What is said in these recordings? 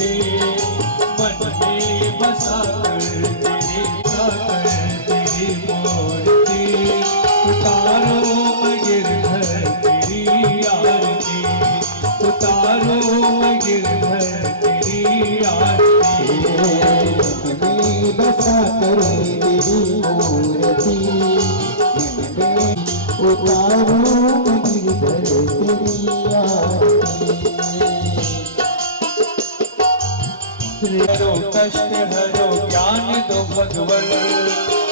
दे, मन में बसा कर तेरी चाकर तेरी मूर्ति, उतारो मैं गिरधर तेरी आरती, उतारो मैं गिरधर तेरी आरती। मन में बसा कर तेरी मूर्ति, उतारो मैं गिरधर तेरी आरती। हरो कष्ट हरो ज्ञान दो भगवन,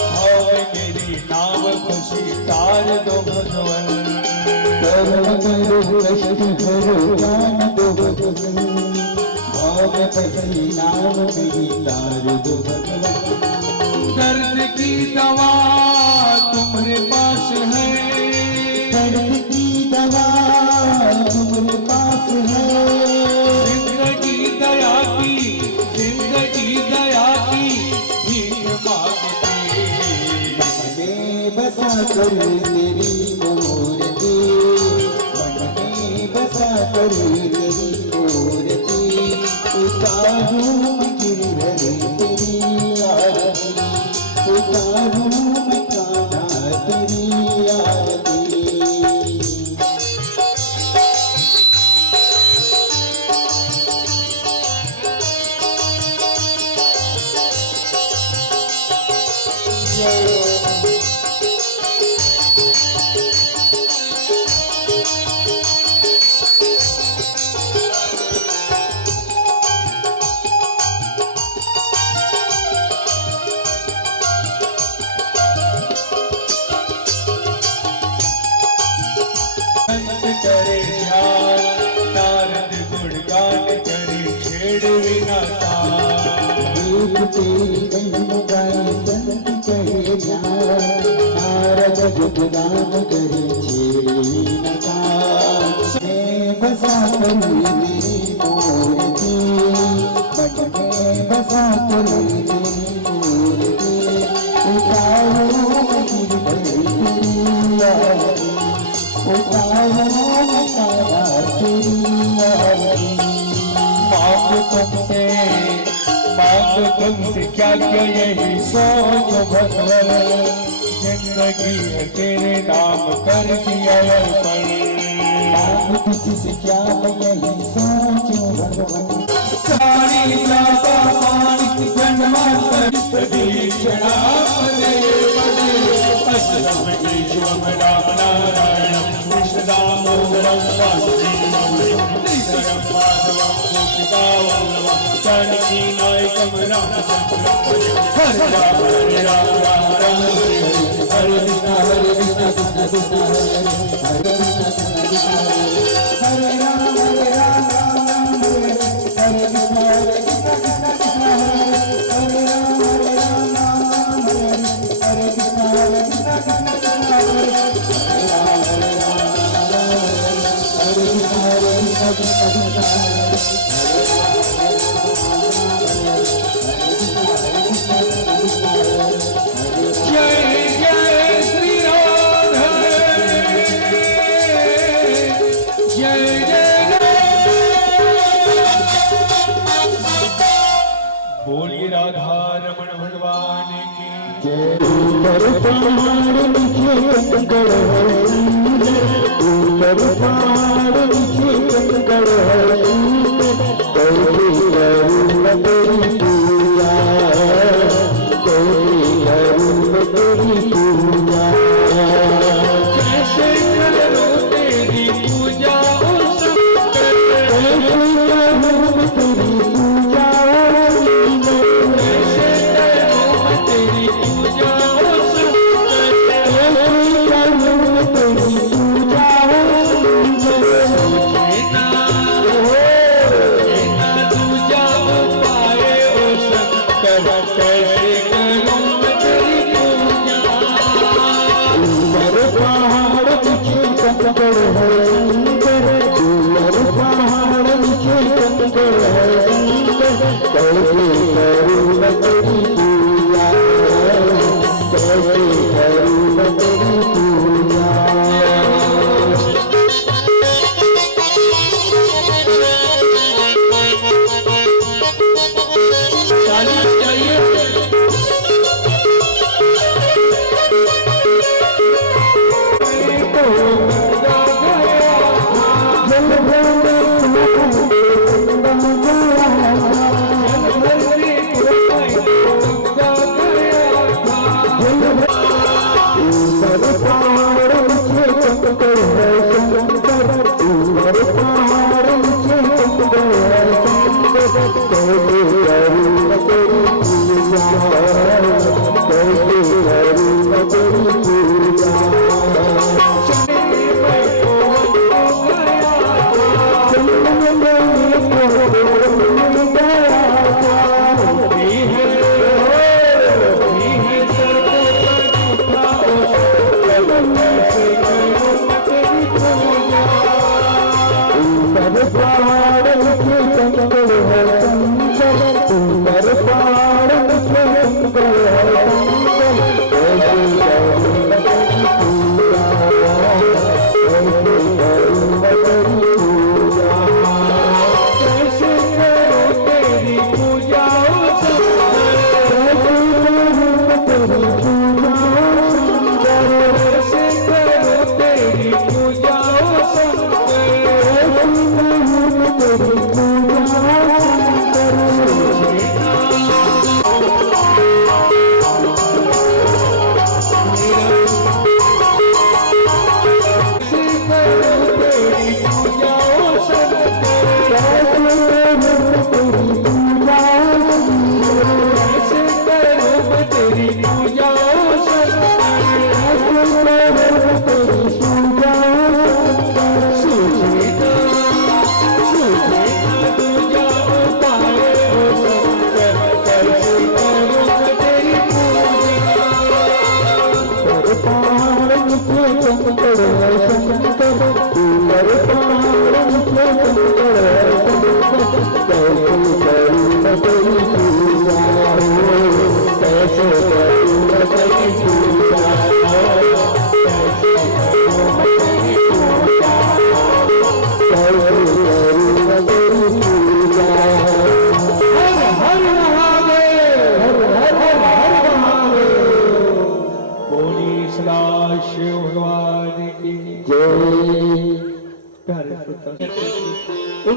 भाव में मेरी नाव खुशी तार दो भगवन। हरो कष्ट हरो ज्ञान दो भगवन, भाव में मेरी नाव मेरी तार दो भगवन। दर्द की दवा तुम्हारे पास है, दर्द की दवा तुम्हारे पास है। जिंदगी दया की, जिंदगी दया की भीख मांगते। मन में बसा कर तेरी मूर्ति, मन में बसा कर तेरी मूर्ति, उतारू मैं गिरधर तेरी आरती, उतारू मैं कान्हा तेरी आरती। करे ध्यान नारद गुणगान करे छेड़ विना एक तेरी गंध गाए संत कहे ध्यान, नारद गुणगान करे छेड़ी नकार। मैं बसा कर मेरी मूर्ति, मन में बसा कर मेरी मूर्ति, उतारो मैं गिरधर तेरी आरती, उतारो मैं कान्हा तेरी आरती। मांग तुमसे क्या क्या यही सोच भगवन, जिंदगी है तेरे नाम कर दिया अर्पण। मांग तुझसे क्या मैं यही सोचूं भगवन, सारी जाता मानिक जन्मांतर दीक्षणा पदे पदे, असरम ईश्वरम राम नारायणम कृष्ण दामोदरम वासुदेवम, श्रीधरम माधवम गोपिका वल्लभम जानकी नायकम रामचंद्रम। हरे राम राम राम हरे हरे, हरे कृष्ण कृष्ण कृष्ण हरे हरे, हरे राम राम राम हरे हरे, हरे कृष्ण कृष्ण कृष्ण हरे राम राम हरे कृष्ण कृष्ण कृष्ण हरे राम, हरे कृष्ण कृष्ण जय जय श्री राधे, जय जय बोलिए राधा रमण भगवान की जय। ऊपर पहाड़ नीचे कंकड़ है, ऊपर पहाड़ नीचे कंकड़ है, कैसे करूं मैं तेरी पूजा, कैसे करूं मैं तेरी पूजा, कैसे करूं तेरी पूजा कैसे करूं मैं तेरी पूजा, कैसे करूं मैं तेरी पूजा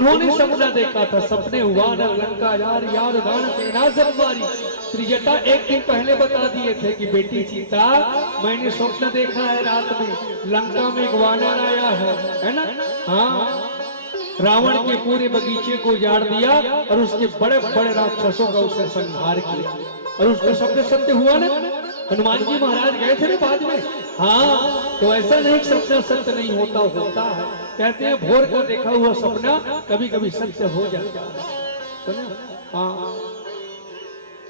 उन्होंने सपना देखा था, सपने हुआ न लंका यार यार दान सेना सब मारी। त्रिजटा एक दिन पहले बता दिए थे कि बेटी सीता, मैंने स्वप्न देखा है रात में, लंका में एक वानर आया है ना। हाँ, रावण के पूरे बगीचे को उजाड़ दिया और उसके बड़े बड़े राक्षसों का उसने संहार किया, और उसका शब्द सत्य हुआ ना। हनुमान जी महाराज गए थे ना बाद में। हाँ, तो ऐसा नहीं सपना सत्य नहीं होता, होता है। कहते हैं भोर का देखा हुआ सपना कभी कभी सत्य हो जाता है। हाँ,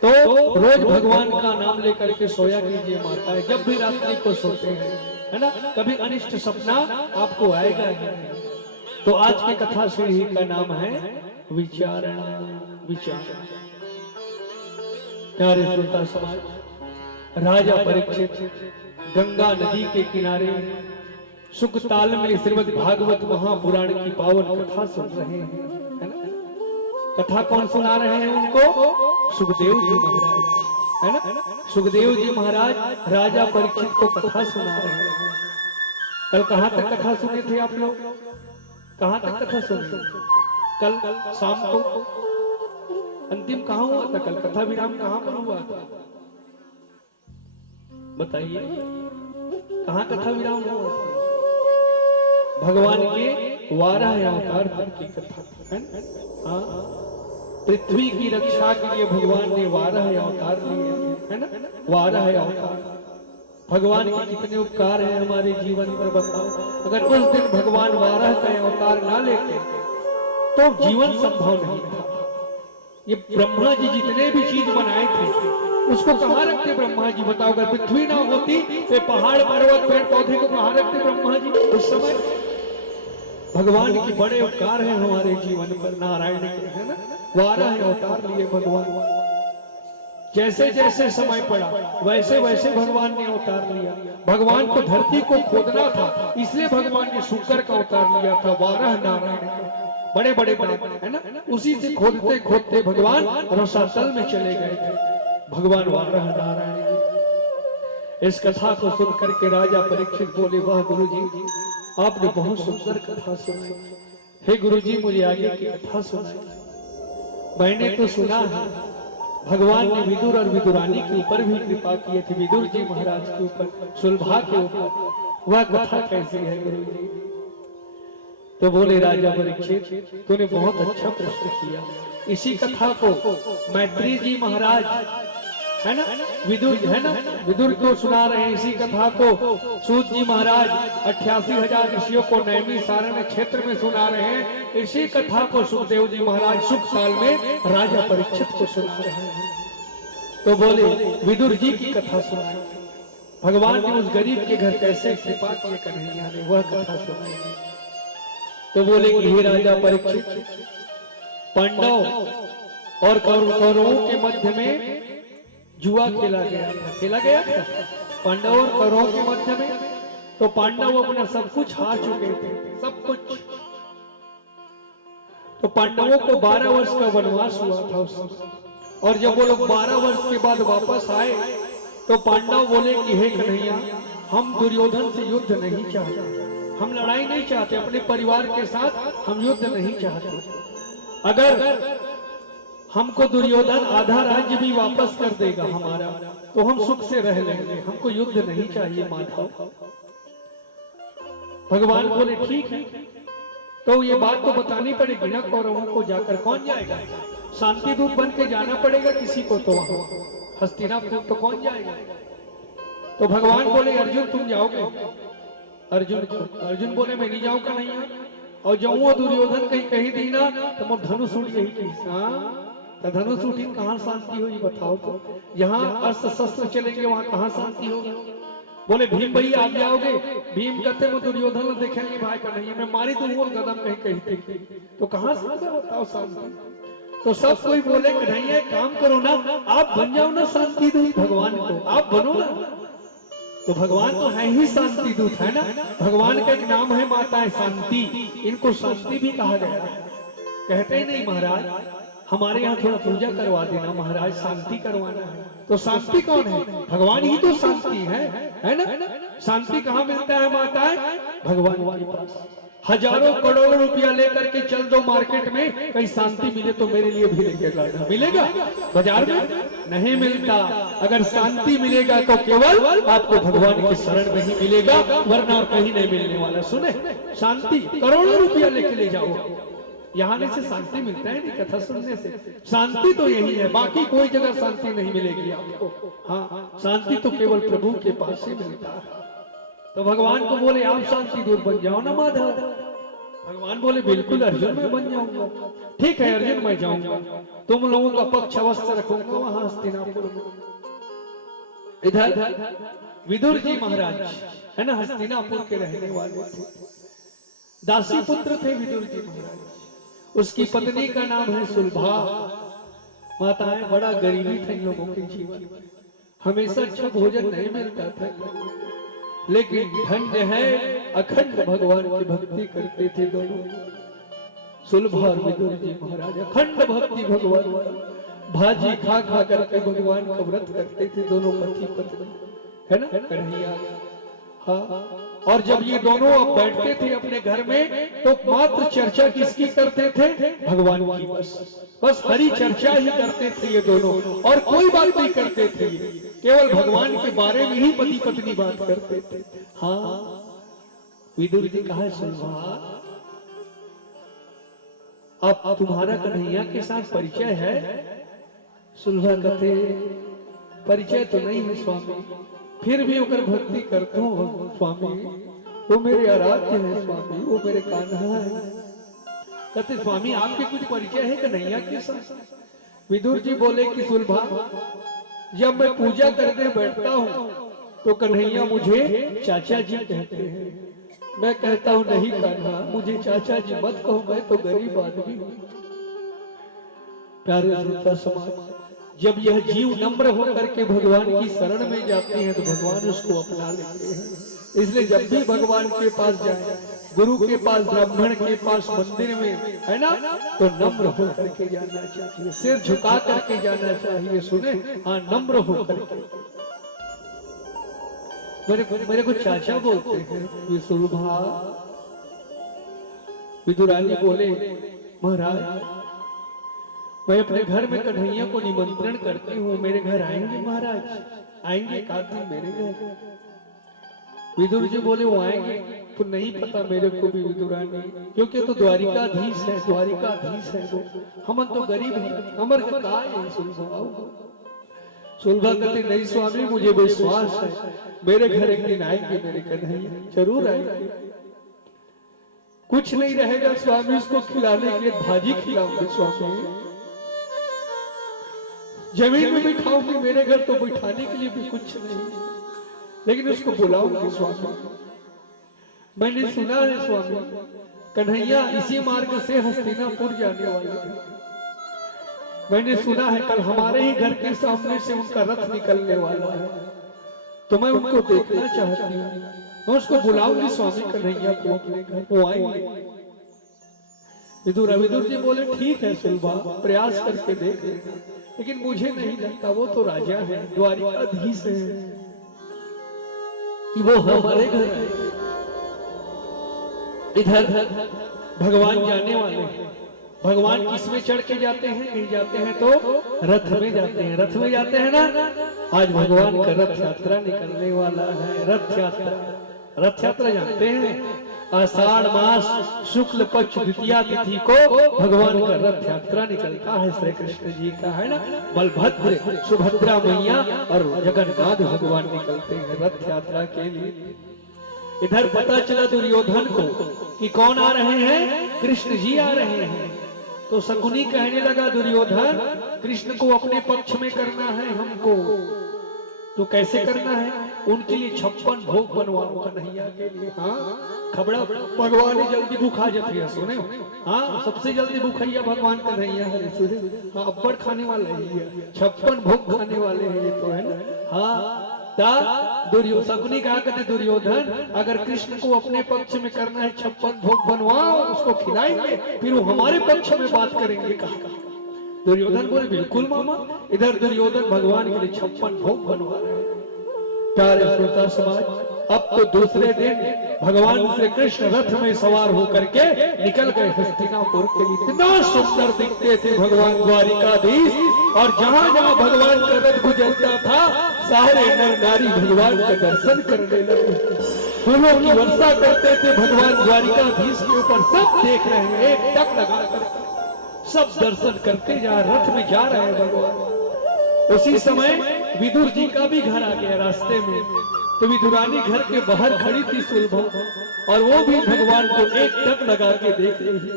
तो रोज भगवान का नाम लेकर के सोया कीजिए माता है, जब भी रात्रि को सोते हैं, है ना। कभी अनिष्ट सपना आपको आएगा ही। तो आज की कथा सीढ़ी का नाम है विचारण। विचार। प्यारे श्रोता समाज, राजा परीक्षित गंगा नदी के किनारे सुख ताल में श्रीमद् भागवत महापुराण की पावन कथा सुन रहे हैं, है ना। कथा कौन सुना रहे हैं उनको? सुखदेव जी महाराज, है ना। सुखदेव जी महाराज राजा परीक्षित को कथा सुना रहे हैं। कल कहां तक कथा सुने थे आप लोग? कहां तक कथा सुने? कल शाम को अंतिम कहां हुआ था? कल कथा विराम कहां पर हुआ था? बताइए, कहां कथा विराम हुआ? भगवान के 12 अवतार की कथा, है ना। हाँ, पृथ्वी की रक्षा के लिए भगवान ने 12 अवतार लिए, है ना। 12 अवतार। भगवान के कितने उपकार हैं हमारे जीवन पर, बताओ। अगर उस दिन भगवान 12 का अवतार ना लेते तो जीवन संभव नहीं था। ये ब्रह्मा जी जितने भी चीज बनाए थे उसको कहाँ रखते ब्रह्मा जी? बताओ, अगर पृथ्वी ना होती तो पहाड़ पर्वत पेड़ पौधे को कहाँ रखते ब्रह्मा जी उस समय? भगवान के बड़े उपकार हैं हमारे जीवन पर, नारायण के, है ना। 12 अवतार लिए भगवान। जैसे जैसे समय पड़ा वैसे वैसे भगवान ने अवतार लिया। भगवान को धरती को खोदना था, इसलिए भगवान ने शुक्र का अवतार लिया था। 12 नारायण बड़े बड़े बड़े, है ना। उसी से खोदते खोदते भगवान रसातल में चले गए थे। भगवान 12 नारायण। इस कथा को सुन करके राजा परीक्षित बोले, वाह गुरु जी, आपने बहुत सुंदर कथा सुनाई। हे गुरु जी, मुझे आगे की कथा सुनाई। मैंने तो सुना है भगवान ने विदुर और विदुरानी के ऊपर भी कृपा की थी, विदुर जी महाराज के ऊपर, सुलभा के ऊपर। वह कथा कैसी है गुरु जी? तो बोले राजा परीक्षित, तूने बहुत अच्छा प्रश्न किया। इसी कथा को मैत्री जी महाराज, है ना, विदुर, है ना, विदुर को सुना रहे हैं। इसी कथा को सूत जी महाराज 88,000 ऋषियों को नैमी सारण क्षेत्र में सुना रहे हैं। इसी कथा को सुखदेव जी महाराज सुख काल में राजा परीक्षित को सुना रहे हैं। तो बोले विदुर जी की कथा सुनाई, भगवान ने उस गरीब के घर कैसे कृपा किए कन्हैया ने, वह कथा सुनाई। तो बोले कि हे राजा परीक्षित, पांडव और कौरवों के मध्य में जुआ खेला गया था। खेला गया था पांडव और कौरवों के मध्य में। तो पांडव अपना सब कुछ हार चुके थे, सब कुछ। तो पांडवों को 12 वर्ष का वनवास हुआ था उस समय। और जब वो लोग 12 वर्ष के बाद वापस आए तो पांडव बोले कि हे कन्हैया, हम दुर्योधन से युद्ध नहीं चाहते, हम लड़ाई नहीं चाहते, अपने परिवार के साथ हम युद्ध नहीं चाहते। अगर हमको दुर्योधन आधा राज्य भी वापस कर देगा हमारा तो हम सुख से रह लेंगे, हमको युद्ध नहीं चाहिए माधव। भगवान बोले ठीक है, तो ये बात तो बतानी पड़ेगी ना कौरवों को। जाकर कौन जाएगा? शांति दूत बन के जाना पड़ेगा किसी को, तो वहां हस्तिनापुर तो कौन जाएगा? तो भगवान बोले अर्जुन तुम जाओगे? अर्जुन बोले मैं नहीं जाऊंगा, नहीं। और जाऊँ दुर्योधन कहीं कही दी ना तो मैं धनुष उठ यही तो धनुष उठी कहाँ शांति होगी बताओ? तो यहाँ अस्त्र शस्त्र चलेंगे वहां कहाँ शांति होगी? बोले भीम भाई आप जाओगे? भीम कहते मैं दुर्योधन देखेंगे भाई का नहीं, मैं मारी दूंगा कदम कहीं कहीं तो कहाँ से बताओ शांति? तो सब कोई बोले कन्हैया काम करो ना, आप बन जाओ ना शांति दूत, भगवान को आप बनो ना। तो भगवान तो है ही शांति दूत, है ना। भगवान का एक नाम है माता शांति, इनको शांति भी कहा गया है। कहते ही नहीं महाराज हमारे यहाँ थोड़ा पूजा करवा देना महाराज, शांति करवाना है। तो शांति कौन है? भगवान ही तो शांति है ना। शांति कहाँ मिलता है माता? भगवान के पास। हजारों करोड़ों रुपया लेकर के चल दो मार्केट में, कहीं शांति मिले तो मेरे लिए भी लेके लाना। मिलेगा बाजार में? नहीं मिलता। अगर शांति मिलेगा तो केवल आपको भगवान के शरण में ही मिलेगा, वरना कहीं नहीं मिलने वाला। सुने, शांति करोड़ों रुपया लेके ले जाओ, यहाँ से शांति मिलता है नहीं, कथा सुनने से शांति तो यही है, बाकी कोई जगह शांति नहीं मिलेगी आपको। हाँ, शांति तो केवल प्रभु के पास ही मिलता है। तो भगवान को बोले आप शांति दूत बन जाओ ना माधव। भगवान बोले बिल्कुल अर्जुन मैं बन जाऊंगा। ठीक है अर्जुन मैं जाऊंगा, तुम लोगों का पक्ष अवश्य रखूंगा वहां हस्तिनापुर में। इधर विदुर जी महाराज है ना, हस्तिनापुर के रहने वाले थे, दासी पुत्र थे विदुर जी महाराज। उसकी पत्नी का नाम है सुलभा। माताएं, बड़ा गरीबी था इन लोगों के जीवन, हमेशा अच्छा भोजन नहीं मिलता था, लेकिन धन्य है अखंड भगवान की भक्ति करते थे दोनों, सुलभा और विदुर जी महाराज। अखंड भक्ति भगवान, भाजी खा खा करके भगवान का व्रत करते थे दोनों पति पत्नी, है ना, कन्हैया। हाँ, और जब ये दोनों अब बैठते थे अपने घर में तो मात्र चर्चा किसकी करते थे? भगवान की। बस हरी चर्चा ही करते थे ये दोनों, और कोई बात नहीं करते थे, केवल भगवान के बारे में ही पति पत्नी बात करते थे। हाँ, विदुर जी कहा सुलभा अब तुम्हारा कन्हैया के साथ परिचय है? सुलभा कहते परिचय तो नहीं है स्वामी, फिर भी अगर भक्ति करता हूँ स्वामी, वो मेरे आराध्य है स्वामी, वो मेरे कान्हा है। कहते स्वामी आपके कुछ परिचय है कन्हैया के साथ? विदुर जी बोले कि सुलभा जब मैं पूजा करने बैठता हूँ तो कन्हैया मुझे चाचा जी कहते हैं, मैं कहता हूँ नहीं कान्हा मुझे चाचा जी मत कहो, मैं तो गरीब आदमी हूँ। प्यारे श्रोता समाज, जब यह जीव नम्र होकर के भगवान की शरण में जाते हैं तो भगवान उसको अपना लेते हैं। इसलिए जब भी भगवान के पास जाए, गुरु के पास, ब्राह्मण के पास, मंदिर में, है ना, तो नम्र होकर के जाना चाहिए, सिर झुका करके जाना चाहिए। सुने, हाँ, नम्र होकर के। मेरे को चाचा बोलते हैं सुलभा। विदुरानी बोले महाराज मैं अपने घर में कन्हैया को निमंत्रण करती हूँ, मेरे घर आएंगे महाराज? आएंगे काफी मेरे घर? विदुर जी बोले वो आएंगे तो नहीं पता मेरे को भी विदुरानी, क्योंकि तो द्वारिकाधीश है, द्वारिकाधीश है वो, हम तो गरीब हैं, हमर का है सुलभा। सुलभा कहते नहीं स्वामी मुझे विश्वास है मेरे घर एक दिन आएंगे, मेरे कन्हैया जरूर आएंगे। कुछ नहीं रहेगा स्वामी उसको खिलाने के लिए, भाजी खिलाऊंगे स्वामी, जमीन में बिठाऊंगी, मेरे घर तो बिठाने के लिए भी कुछ नहीं, लेकिन उसको बुलाऊंगी स्वामी। मैंने सुना है स्वामी कन्हैया इसी मार्ग से हस्तिनापुर जाने वाले हैं। मैंने सुना है कल हमारे ही घर के सामने से उनका रथ निकलने वाला है, तो मैं उनको देखना चाहती हूँ, मैं उसको बुलाऊंगी स्वामी कन्हैया को अपने घर, वो आएंगे। विदुर जी बोले ठीक है सुलभा, प्रयास करके देख लेना, लेकिन मुझे नहीं लगता, वो तो राजा है, द्वारिकाधीश है, कि वो हमारे घर आए। इधर भगवान जाने वाले, भगवान किसमें चढ़ के जाते हैं? नहीं जाते हैं तो रथ में जाते हैं, रथ में जाते हैं ना। आज भगवान का रथ यात्रा निकलने वाला है, रथ यात्रा। रथ यात्रा जानते हैं, आषाढ़ मास शुक्ल पक्ष द्वितीया तिथि को भगवान का रथ यात्रा निकलता है, श्री कृष्ण जी का, है ना। बलभद्र, सुभद्रा मैया और जगन्नाथ भगवान निकलते हैं रथ यात्रा के लिए। इधर पता चला दुर्योधन को कि कौन आ रहे हैं? कृष्ण जी आ रहे हैं। तो शकुनी कहने लगा दुर्योधन कृष्ण को अपने पक्ष में करना है हमको, तो कैसे करना है? उनके लिए 56 भोग बनवाओ कन्हैया के लिए। हाँ, खबड़ा भगवान जल्दी भूखा जाती है, सुने। हाँ, सबसे जल्दी भूखैया भगवान कन्हैया है, सुने। हाँ, अब्बड़ खाने वाले हैं, 56 भोग खाने वाले हैं ये तो, है ना। हाँ, शकुनी कहा कहते दुर्योधन अगर कृष्ण को अपने पक्ष में करना है 56 भोग बनवाओ, उसको खिलाएंगे, फिर वो हमारे पक्ष में बात करेंगे। कहा दुर्योधन बोले बिल्कुल मामा। इधर दुर्योधन भगवान के लिए 56 भोग बनवा रहे हैं। प्यारे श्रोता समाज, अब तो दूसरे दिन भगवान श्री कृष्ण रथ में सवार होकर के निकल गए हस्तिनापुर के लिए। इतना सुंदर दिखते थे भगवान द्वारिकाधीश, और जहां जहां भगवान का रथ गुजरता था सारे नर नारी भगवान का दर्शन करने लगे, फूलों की वर्षा करते थे भगवान द्वारिकाधीश के ऊपर। सब देख रहे हैं, एक टक लगा कर सब दर्शन करके रथ में जा रहे हैं भगवान। उसी समय विदुर जी का भी घर आ गया रास्ते में, तो विदुरानी घर के बाहर खड़ी थी सुलभा, और वो भी भगवान को एक टक लगा के देख रही थी।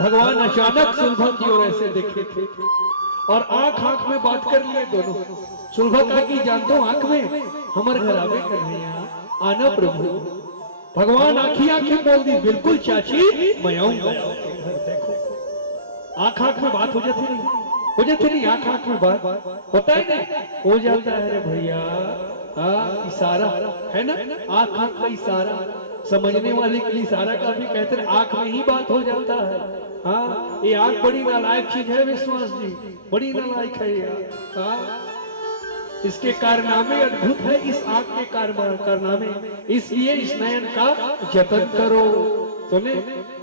भगवान अचानक सुलभा की ओर ऐसे देखे थे और आंख आंख में बात कर लिए दोनों। सुलभा कहा कि जानते हो आंख में हमारे घर आवे कर रहे हैं, आना प्रभु। भगवान आंखी आंखी बोल दी, बिल्कुल चाची मैं आऊंगा। देखो आंख आंख में बात हो जाती नहीं, हो जाती नहीं, आंख आंख में बात होता है नहीं, हो जाता है रे भैया। इशारा है ना, आंख आंख का इशारा, समझने वाले के लिए इशारा का भी कहते हैं, आंख में ही बात हो जाता है। हाँ, ये आंख बड़ी नालायक चीज है विश्वास जी, बड़ी नालायक है ये। इसके कारनामे अद्भुत है, इस आंख के कारनामे, इसलिए इस नयन का जतन करो। सुने,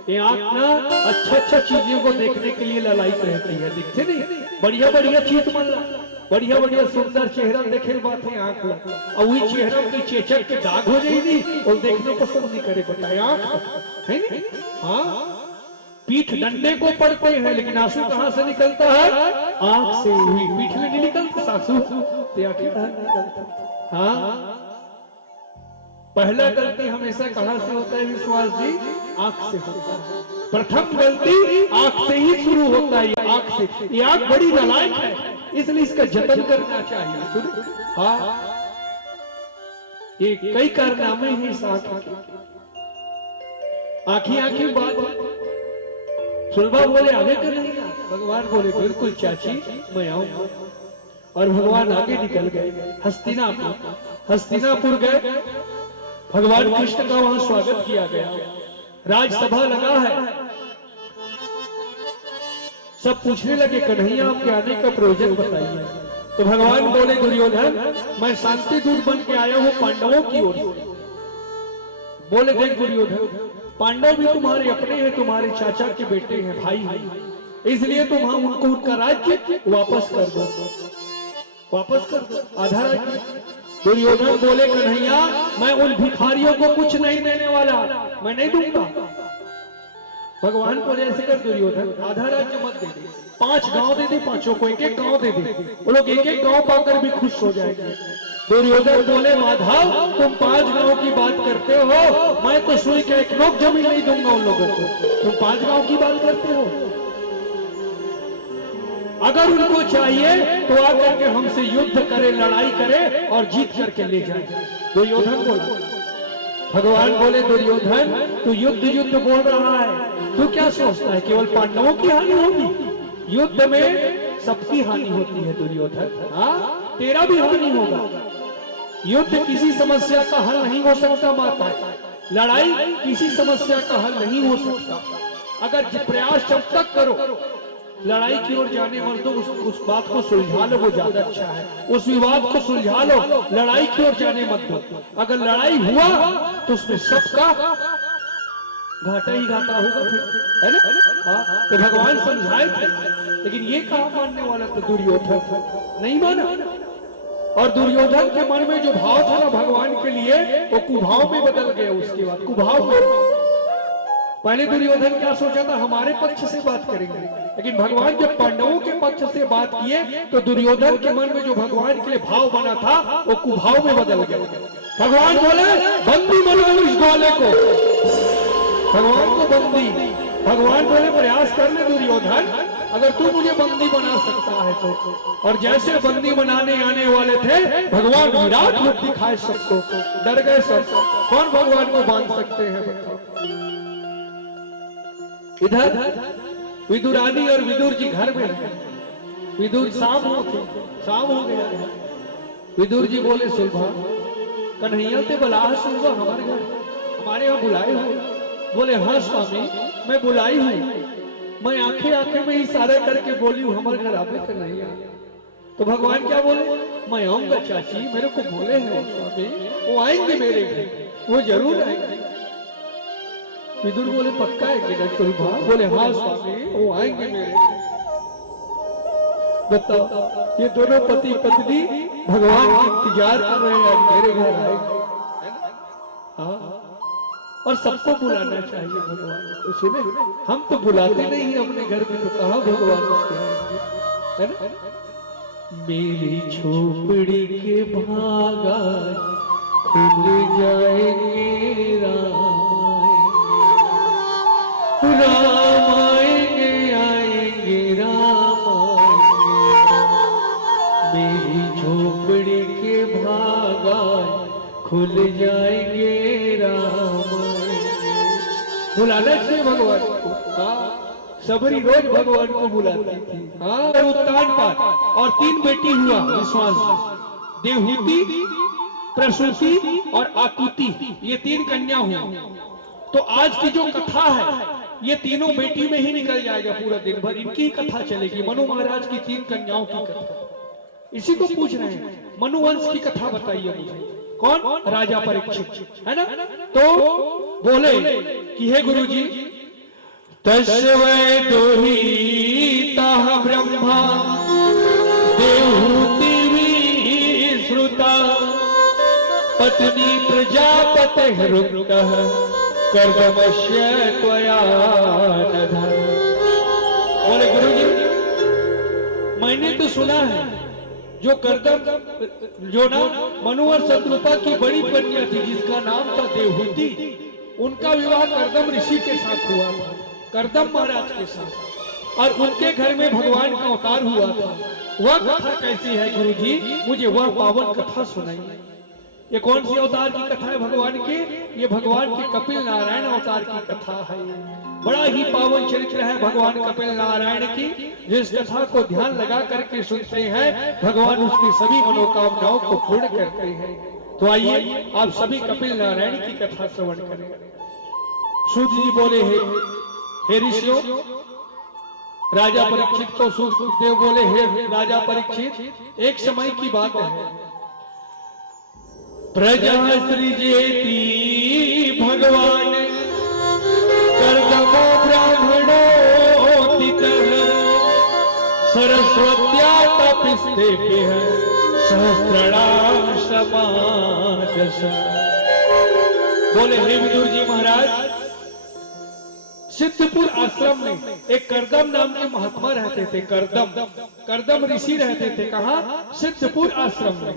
ये आंख ना अच्छा चीजों को देखने के लिए ललायक रहती है, दिखते नहीं, बढ़िया बढ़िया चीज मतलब बढ़िया बढ़िया सुंदर चेहरा देखे बात है आंख ला, और वही चेहरा की चेचक के दाग हो जाएगी और देखने पसंद नहीं करे, बताए आंख है नहीं। हाँ, पीठ डंडे को पड़ते हैं लेकिन आंसू कहाँ से निकलता है, आंख से ही। पीठ में नहीं निकलता आंसू, निकलता। हाँ, पहला गलती हमेशा कहाँ से होता है विश्वास जी, आंख से होता है। प्रथम गलती आंख से ही शुरू होता है, आंख से। ये आंख बड़ी नालायक है, इसलिए इसका जतन करना चाहिए। हाँ, ये कई कारनामे हैं इस आंख के। आंखी आंखी बात। सुलभा बोले आगे कर नहीं, भगवान बोले बिल्कुल चाची मैं आऊंगा। और भगवान आगे निकल गए हस्तिनापुर गए। भगवान कृष्ण का वहां स्वागत किया गया, राजसभा लगा है। सब पूछने लगे कन्हैया आपके आने का प्रयोजन बताइए। तो भगवान बोले दुर्योधन मैं शांति दूत बन के आया हूं पांडवों की ओर से। बोले देख दुर्योधन, पांडव भी तुम्हारे अपने हैं, तुम्हारे चाचा के बेटे हैं, भाई हैं, इसलिए तुम उनको उनका राज्य वापस कर दो, वापस कर दो, आधा राज्य। दुर्योधन बोले कन्हैया मैं उन भिखारियों को कुछ नहीं देने वाला, मैं नहीं दूंगा। भगवान बोले ऐसे कर दुर्योधन, आधा राज्य मत दे दे, 5 गांव दे दे, 5 को एक एक गांव दे दे, वो लोग एक एक गांव पाकर भी खुश हो जाएंगे। दुर्योधन बोले माधव तुम 5 गांव की बात करते हो, मैं तो सुई का एक नोक जमीन नहीं दूंगा उन लोगों को, तुम 5 गांव की बात करते हो। अगर उनको चाहिए तो आकर के हमसे युद्ध करे, लड़ाई करे और जीत करके ले जाए। दुर्योधन बोला, भगवान बोले दुर्योधन तू युद्ध युद्ध बोल रहा है, तू क्या सोचता है केवल पांडवों की हानि होगी? युद्ध में सबकी हानि होती है दुर्योधन, हाँ तेरा भी हानि होगा। युद्ध किसी समस्या का हल नहीं हो सकता माता, लड़ाई किसी समस्या का हल नहीं हो सकता। अगर प्रयास जब तक करो लड़ाई की ओर जाने मत दो, उस बात को सुलझा लो, वो ज्यादा अच्छा है। उस विवाद को सुलझा लो, लड़ाई की ओर जाने मत दो। अगर लड़ाई हुआ तो उसमें सबका घाटा ही घाटा होगा, है ना? हाँ, तो भगवान समझाए थे, लेकिन ये कहा मानने वाला तो दुर्योधन नहीं माना। और दुर्योधन के मन में जो भाव था ना भगवान के लिए, वो कुभाव में बदल गया। उसके बाद कुभाव में, पहले दुर्योधन क्या सोचा था हमारे पक्ष से बात करेंगे, लेकिन भगवान जब पांडवों के पक्ष से बात किए तो दुर्योधन के मन में जो भगवान के लिए भाव बना था वो कुभाव में बदल गया। भगवान बोले बंदी बनाओ इस ग्वाले को, भगवान को बंदी। भगवान बोले प्रयास कर ले दुर्योधन, अगर तू मुझे बंदी बना सकता है तो। और जैसे बंदी बनाने आने वाले थे भगवान विराट रूप दिखाए सबको, डर गए सब। कौन भगवान को बांध सकते हैं बताओ? इधर विदुरानी और विदुर जी घर में है। विदुर शाम हो गया। विदुर जी बोले सुलभा कन्हैया से बुला सुलभा हमारे घर, हमारे यहाँ बुलाए हो? बोले हाँ स्वामी मैं बुलाई हूँ। मैं आंखें आंखें में इशारा करके बोली हूँ हमारे घर आवे कन्हैया। तो भगवान क्या बोले, मैं आऊंगा चाची, मेरे को बोले हैं स्वामी, वो आएंगे मेरे घर, वो जरूर आएंगे। विदुर बोले पक्का है कि नकुल भाई? बोले हाँ स्वामी, वो आएंगे मेरे घर। बताओ, ये दोनों पति पत्नी भगवान का इंतजार कर रहे हैं, आज मेरे घर आएंगे। हाँ, और सबको बुलाना चाहिए भगवान को। सुने, हम तो बुलाते नहीं हैं अपने घर में, तो कहाँ भगवान उसके आएंगे, है ना? मेरी झोपड़ी के भागा खुल जाएंगे, राम आएंगे, आएंगे राम आएंगे। मेरी झोपड़ी के भागा खुल जाएंगे, राम आएंगे। बुलाना चाहिए भगवान को। हाँ, सबरी रोज भगवान को बुलाती थी। हाँ, उत्तान पाठ और 3 बेटी हुआ विश्वास, देवहूति, प्रसूति और आकुति, ये 3 कन्या हुई। तो आज की जो कथा है ये तीनों बेटी में ही निकल जाएगा, पूरा दिन भर इनकी ही कथा चलेगी। मनु महाराज की 3 कन्याओं की कथा, इसी को पूछ रहे हैं। मनुवंश की कथा बताइए मुझे। कौन? राजा परीक्षित, है ना? तो बोले कि हे गुरुजी, तस्य वै दुहिताः ब्रह्मा देवहूति श्रुता पत्नी प्रजापतेः रुक्तः कर्दमस्य त्वया नधः। बोले गुरुजी, मैंने तो सुना है जो कर्दम, जो ना मनु और शत्रुपा की बड़ी कन्या थी जिसका नाम था देवहूति, उनका विवाह कर्दम ऋषि के साथ हुआ था, कर्दम महाराज के साथ, और उनके घर में भगवान का अवतार हुआ था। वह कथा कैसी है गुरुजी? मुझे वह पावन कथा सुनाइए। ये कौन सी अवतार की कथा है भगवान की? ये भगवान के कपिल नारायण अवतार की कथा है। बड़ा ही पावन चरित्र है भगवान कपिल नारायण की। जिस कथा को ध्यान लगा करके सुनते हैं भगवान उसकी सभी मनोकामनाओं को पूर्ण करते हैं। तो आइए आप सभी कपिल नारायण की कथा श्रवण करें। सूत जी बोले, हे ऋषियों, राजा परीक्षित को सुखदेव बोले, हे राजा परीक्षित, एक समय की बात है, प्रजा सृजेति भगवान कर्दमो ब्राह्मणोऽतितः सरस्वत्या तपिस्तेभ्यः सहस्रणाम समादश। बोले हे विदुर जी महाराज, सिद्धपुर आश्रम में एक कर्दम नाम के महात्मा रहते थे। कर्दम ऋषि रहते थे। कहाँ? सिद्धपुर आश्रम में।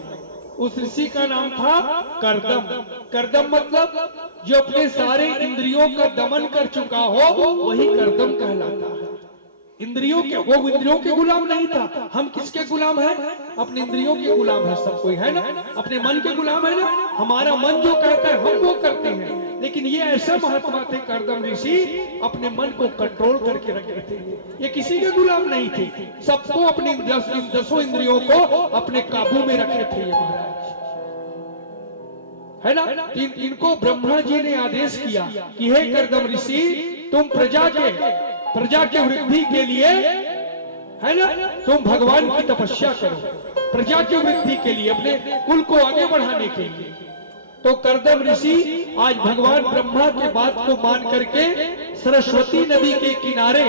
उस ऋषि का नाम था कर्दम। कर्दम मतलब जो अपने सारे इंद्रियों का दमन कर चुका हो वही कर्दम कहलाता है। इंद्रियों के, वो इंद्रियों के गुलाम नहीं था। हम किसके गुलाम हैं? अपने इंद्रियों के गुलाम है सब कोई, है ना? अपने मन के गुलाम है ना? हमारा मन जो कहता है हम वो करते हैं। लेकिन ये ऐसा महात्मा थे कर्दम ऋषि, अपने मन को कंट्रोल करके रखे थे। ये किसी के गुलाम नहीं थे, सबको अपनी 10 इंद्रियों को अपने काबू में रखे थे ये महाराज, है ना? इनको ब्रह्मा जी ने आदेश किया कि हे कर्दम ऋषि, तुम प्रजा के वृद्धि के लिए, है ना, तुम भगवान की तपस्या करो, प्रजा की वृद्धि के लिए, अपने कुल को आगे बढ़ाने के लिए। तो कर्दम ऋषि आज भगवान ब्रह्मा के बात को मान करके सरस्वती नदी के किनारे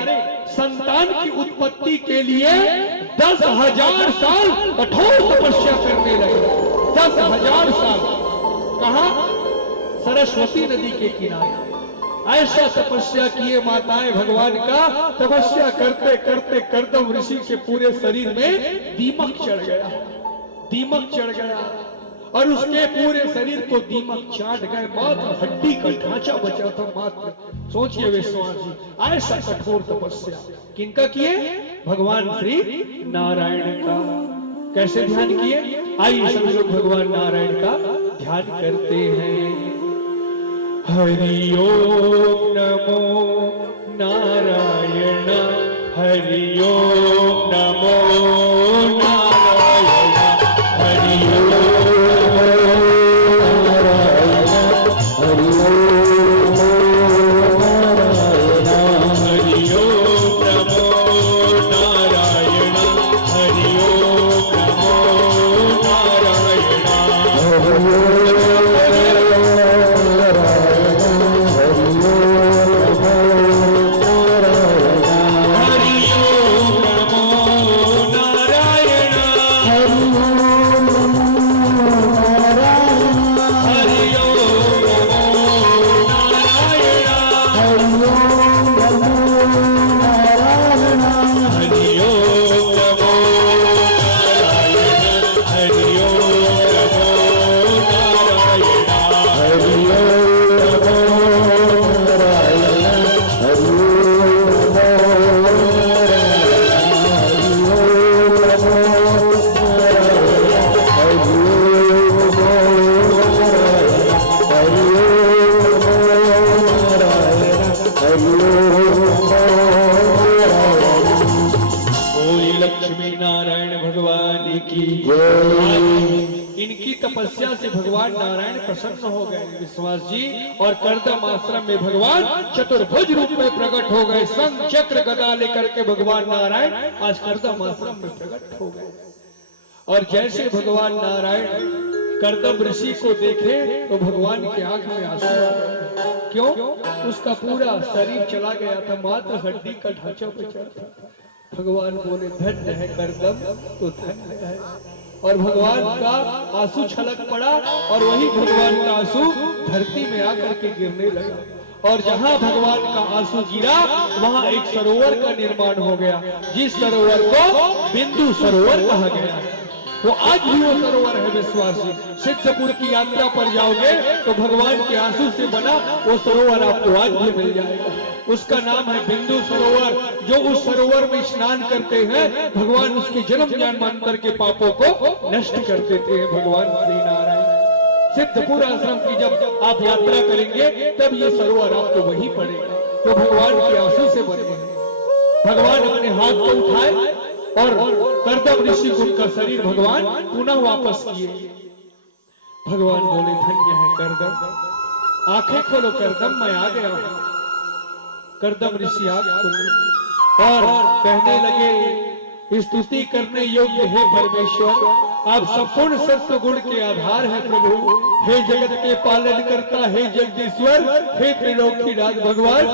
संतान की उत्पत्ति के लिए 10,000 साल कठोर तपस्या करने लगे। 10,000 साल। कहा? सरस्वती नदी के किनारे ऐसा तपस्या किए माताएं भगवान का। तपस्या करते करते कर्दम ऋषि के पूरे शरीर में दीमक चढ़ गया और उसके पूरे शरीर को दीमक चाट गए। मात्र हड्डी का ढांचा बचा था मात्र। सोचिए विश्वास जी, ऐसा कठोर तपस्या किनका किए? भगवान श्री नारायण का। कैसे ध्यान किए? आइए सभी लोग भगवान नारायण का ध्यान करते हैं। हरि ओम नमो नारायण, हरि ओम नमो नारायण, हरि ओम नारायण, हरि ओम नारायण, हरि ओम नमो नारायण, हरि ओम नारायण भगवान की जय। इनकी तपस्या से भगवान नारायण प्रसन्न हो गए विश्वास जी, और कर्दम आश्रम में भगवान चतुर्भुज रूप में प्रकट हो गए। संग चक्र गदा लेकर के भगवान नारायण आज कर्दम आश्रम में प्रकट हो गए। और जैसे भगवान नारायण कर्दम ऋषि को देखे तो भगवान की आंख में आंसू आ गए। क्यों? उसका पूरा शरीर चला गया था, मात्र हड्डी का ढांचा बचा था। भगवान बोले धन्य है कर्दम, तो धन्य है। और भगवान का आंसू छलक पड़ा और वही भगवान का आंसू धरती में आकर के गिरने लगा। और जहां भगवान का आंसू गिरा वहां एक सरोवर का निर्माण हो गया, जिस सरोवर को बिंदु सरोवर कहा गया। वो आज भी वो सरोवर है विश्वासी। सिद्धपुर की यात्रा पर जाओगे तो भगवान के आंसू से बना वो सरोवर आपको आज भी मिल जाएगा। उसका नाम है बिंदु सरोवर। जो उस सरोवर में स्नान करते हैं भगवान उसके जन्म जन्मांतर के पापों को नष्ट कर देते हैं। भगवान श्री नारायण सिद्धपुर आश्रम की जब आप यात्रा करेंगे तब ये सरोवर आपको वहीं पड़ेगा जो भगवान के आंसू से बने हैं। भगवान अपने हाथ को उठाए और कर्दम ऋषि को उनका शरीर भगवान पुनः वापस किए। भगवान बोले धन्य है कर्दम, आंखें खोलो कर्दम, मैं आ गया हूं। कर्दम ऋषि आंख खोले और कहने लगे स्तुति करने योग्य है परमेश्वर, आप संपूर्ण सत्व गुण के आधार है प्रभु। हे जगत के पालन करता, हे जगदीश्वर, हे त्रिलोकीनाथ भगवान,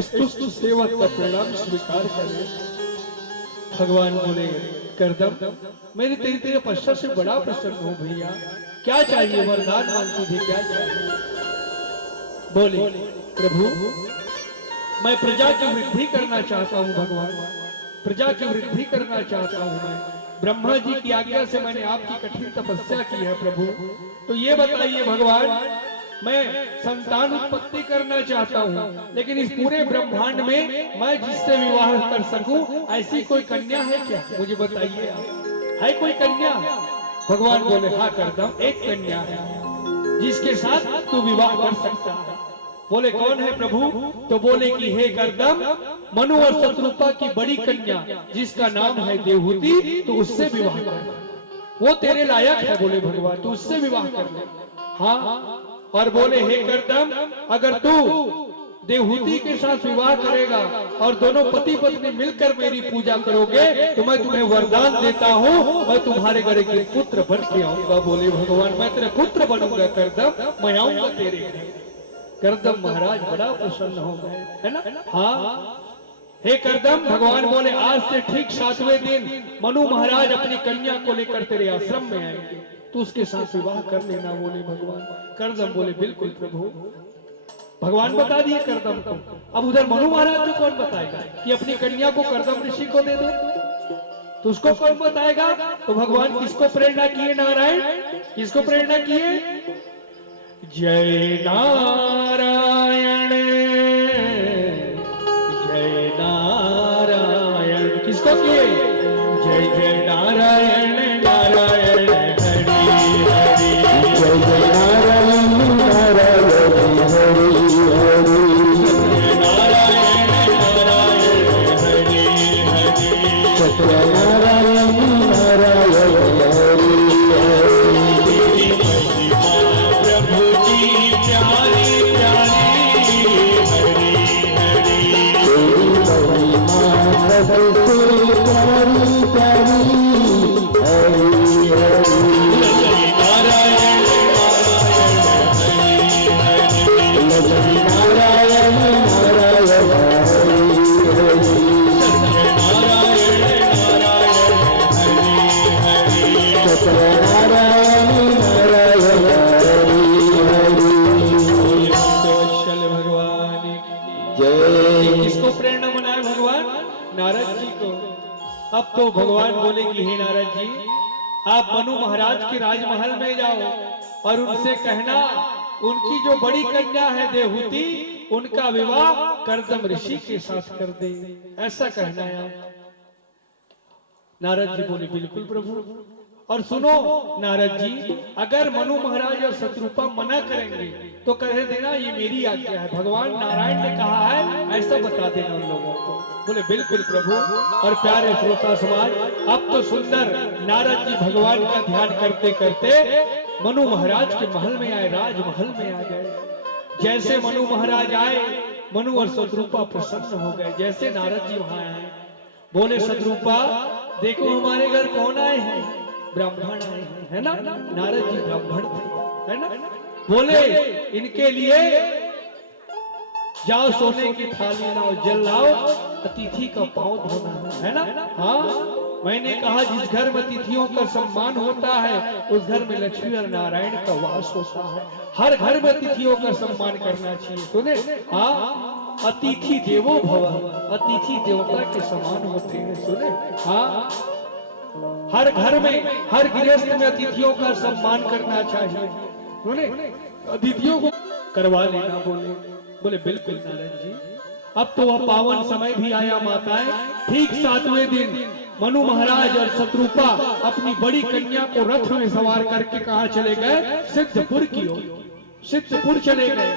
स्तुष्ट सेवक का प्रणाम स्वीकार करें। भगवान बोले कर्दम मेरी तेरी तपस्या से बड़ा प्रसन्न हूं भैया, क्या चाहिए वरदान मांग, तुझे क्या चाहिए? बोले प्रभु मैं प्रजा की वृद्धि करना चाहता हूं भगवान, प्रजा की वृद्धि करना चाहता हूं मैं। ब्रह्मा जी की आज्ञा से मैंने आपकी कठिन तपस्या की है प्रभु, तो ये बताइए भगवान मैं संतान उत्पत्ति करना चाहता हूँ, लेकिन इस पूरे ब्रह्मांड में मैं जिससे विवाह कर सकूं ऐसी कोई कन्या है क्या? मुझे बताइए, है कोई कन्या? भगवान बोले हाँ कर्दम एक कन्या है जिसके साथ तू विवाह कर सकता है। बोले कौन है प्रभु? तो बोले कि हे कर्दम मनु और शत्रुपा की बड़ी कन्या जिसका नाम है देवहूति, तो उससे विवाह कर, वो तेरे लायक है। बोले भगवान तू उससे विवाह कर ले। हाँ। और बोले हे कर्दम अगर तू देवहूति के साथ विवाह करेगा और दोनों पति पत्नी मिलकर मेरी पूजा करोगे तो मैं तुम्हें वरदान देता हूँ, मैं तुम्हारे घर के पुत्र बन के आऊंगा। बोले भगवान मैं तेरे पुत्र बनूंगा कर्दम, मैं आऊंगा तेरे घर। कर्दम महाराज बड़ा प्रसन्न हो गए, है ना? हाँ। हे कर्दम भगवान बोले आज से ठीक 7वें दिन मनु महाराज अपनी कन्या को लेकर तेरे आश्रम में आएंगे, तू उसके साथ विवाह कर लेना। बोले भगवान। कर्दम बोले बिल्कुल प्रभु। भगवान बता दिए कर्दम को। अब उधर मनु महाराज को कौन बताएगा कि अपनी कन्या को कर्दम ऋषि को दे दो, तो उसको कौन बताएगा? तो भगवान किसको प्रेरणा किए? नारायण किसको प्रेरणा किए? जय नारायण जय नारायण, किसको किए? जय जय नारायण नारायण हरि हरि, जय जय नारायण नारायण हरि हरि, नारायण नारायण हरि हरि, सत्यनारायण नारायण हरि हरि। प्रभु जी प्यारी प्यारी हरि हरि, तेरी महिमा सबसे प्यारी प्यारी हरि हरि, नारायण नारायण नारायण हरि हरि, नारायण नारायण हरि हरि, सत्यनारायण नारायण हरि हरि। वत्सल भगवान की जय। किसको प्रेरणा बनाए भगवान? नारद जी को। अब तो भगवान बोले कि हे नारद जी आप मनु महाराज के राजमहल में जाओ और उनसे कहना उनकी जो बड़ी कन्या है देवहूति उनका विवाह कर्दम ऋषि के साथ कर दे, ऐसा कहना है आप। नारद जी बोले बिल्कुल प्रभु। और सुनो नारद जी, अगर मनु महाराज और शत्रुपा मना करेंगे तो कह देना ये मेरी आज्ञा है, भगवान नारायण ने कहा है, ऐसा बता देना उन लोगों को। बोले बिल्कुल प्रभु। और प्यारे श्रोता समाज, अब तो सुंदर नारद जी भगवान का ध्यान करते करते मनु महाराज के महल में आए, राजमहल में आ गए। जैसे मनु महाराज आए, मनु और शत्रुपा प्रसन्न हो गए। जैसे नारद जी वहां आए, बोले शत्रुपा देखो हमारे घर कौन आए हैं, ब्राह्मण आए हैं, है ना। नारद जी ब्राह्मण थे, है ना। बोले इनके लिए जाओ सोने की थाली लाओ, जल लाओ, अतिथि का पांव धोना है ना। हाँ, मैंने कहा जिस घर में अतिथियों का सम्मान होता है उस घर में लक्ष्मी और नारायण का वास होता है। हर घर में अतिथियों का सम्मान करना चाहिए। सुने, हाँ, अतिथि देवो भव, अतिथि देवता के समान होते हैं। सुने, हाँ, हर घर में, हर गृहस्थ में अतिथियों का सम्मान करना चाहिए। सुने, अतिथियों को करवा लेना। बोले बिल्कुल नारायण जी। अब तो वह पावन समय भी आया माताएं। ठीक 7वें दिन मनु महाराज और शत्रुपा अपनी बड़ी कन्या को रथ में सवार करके कहा चले गए, सिद्धपुर की ओर। सिद्धपुर चले गए।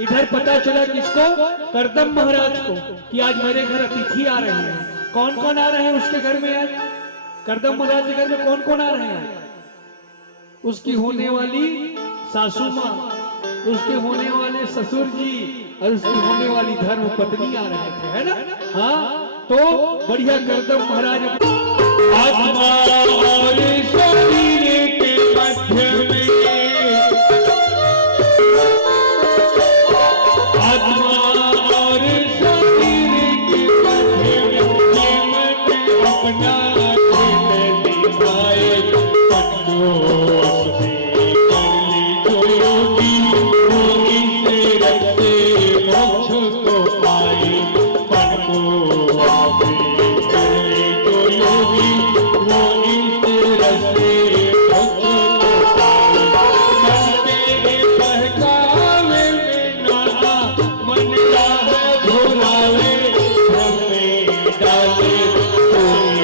इधर पता चला किसको, करदम महाराज को, कि आज मेरे घर अतिथि आ रहे हैं। कौन कौन आ रहे हैं उसके घर में? आज करदम महाराज के घर में कौन कौन आ रहे हैं? उसकी होने वाली सासू माँ, उसके होने वाले ससुर जी और उसकी होने वाली धर्म पत्नी आ रहे थे, है ना। हाँ, तो बढ़िया करदम महाराज आत्मा और शरीर के मध्य में, आत्मा और शरीर के मध्य में, ये मन अपना खेल दिखाए, मन को उसमें कर ले जो योगी, वो इसे रखते मोक्ष को पाए। मन को उसमें कर ले जो योगी, वो इसे रखते मोक्ष को पाए। मन के बहकावे में ना मन राह धुलावे, भ्रम में डाले कोई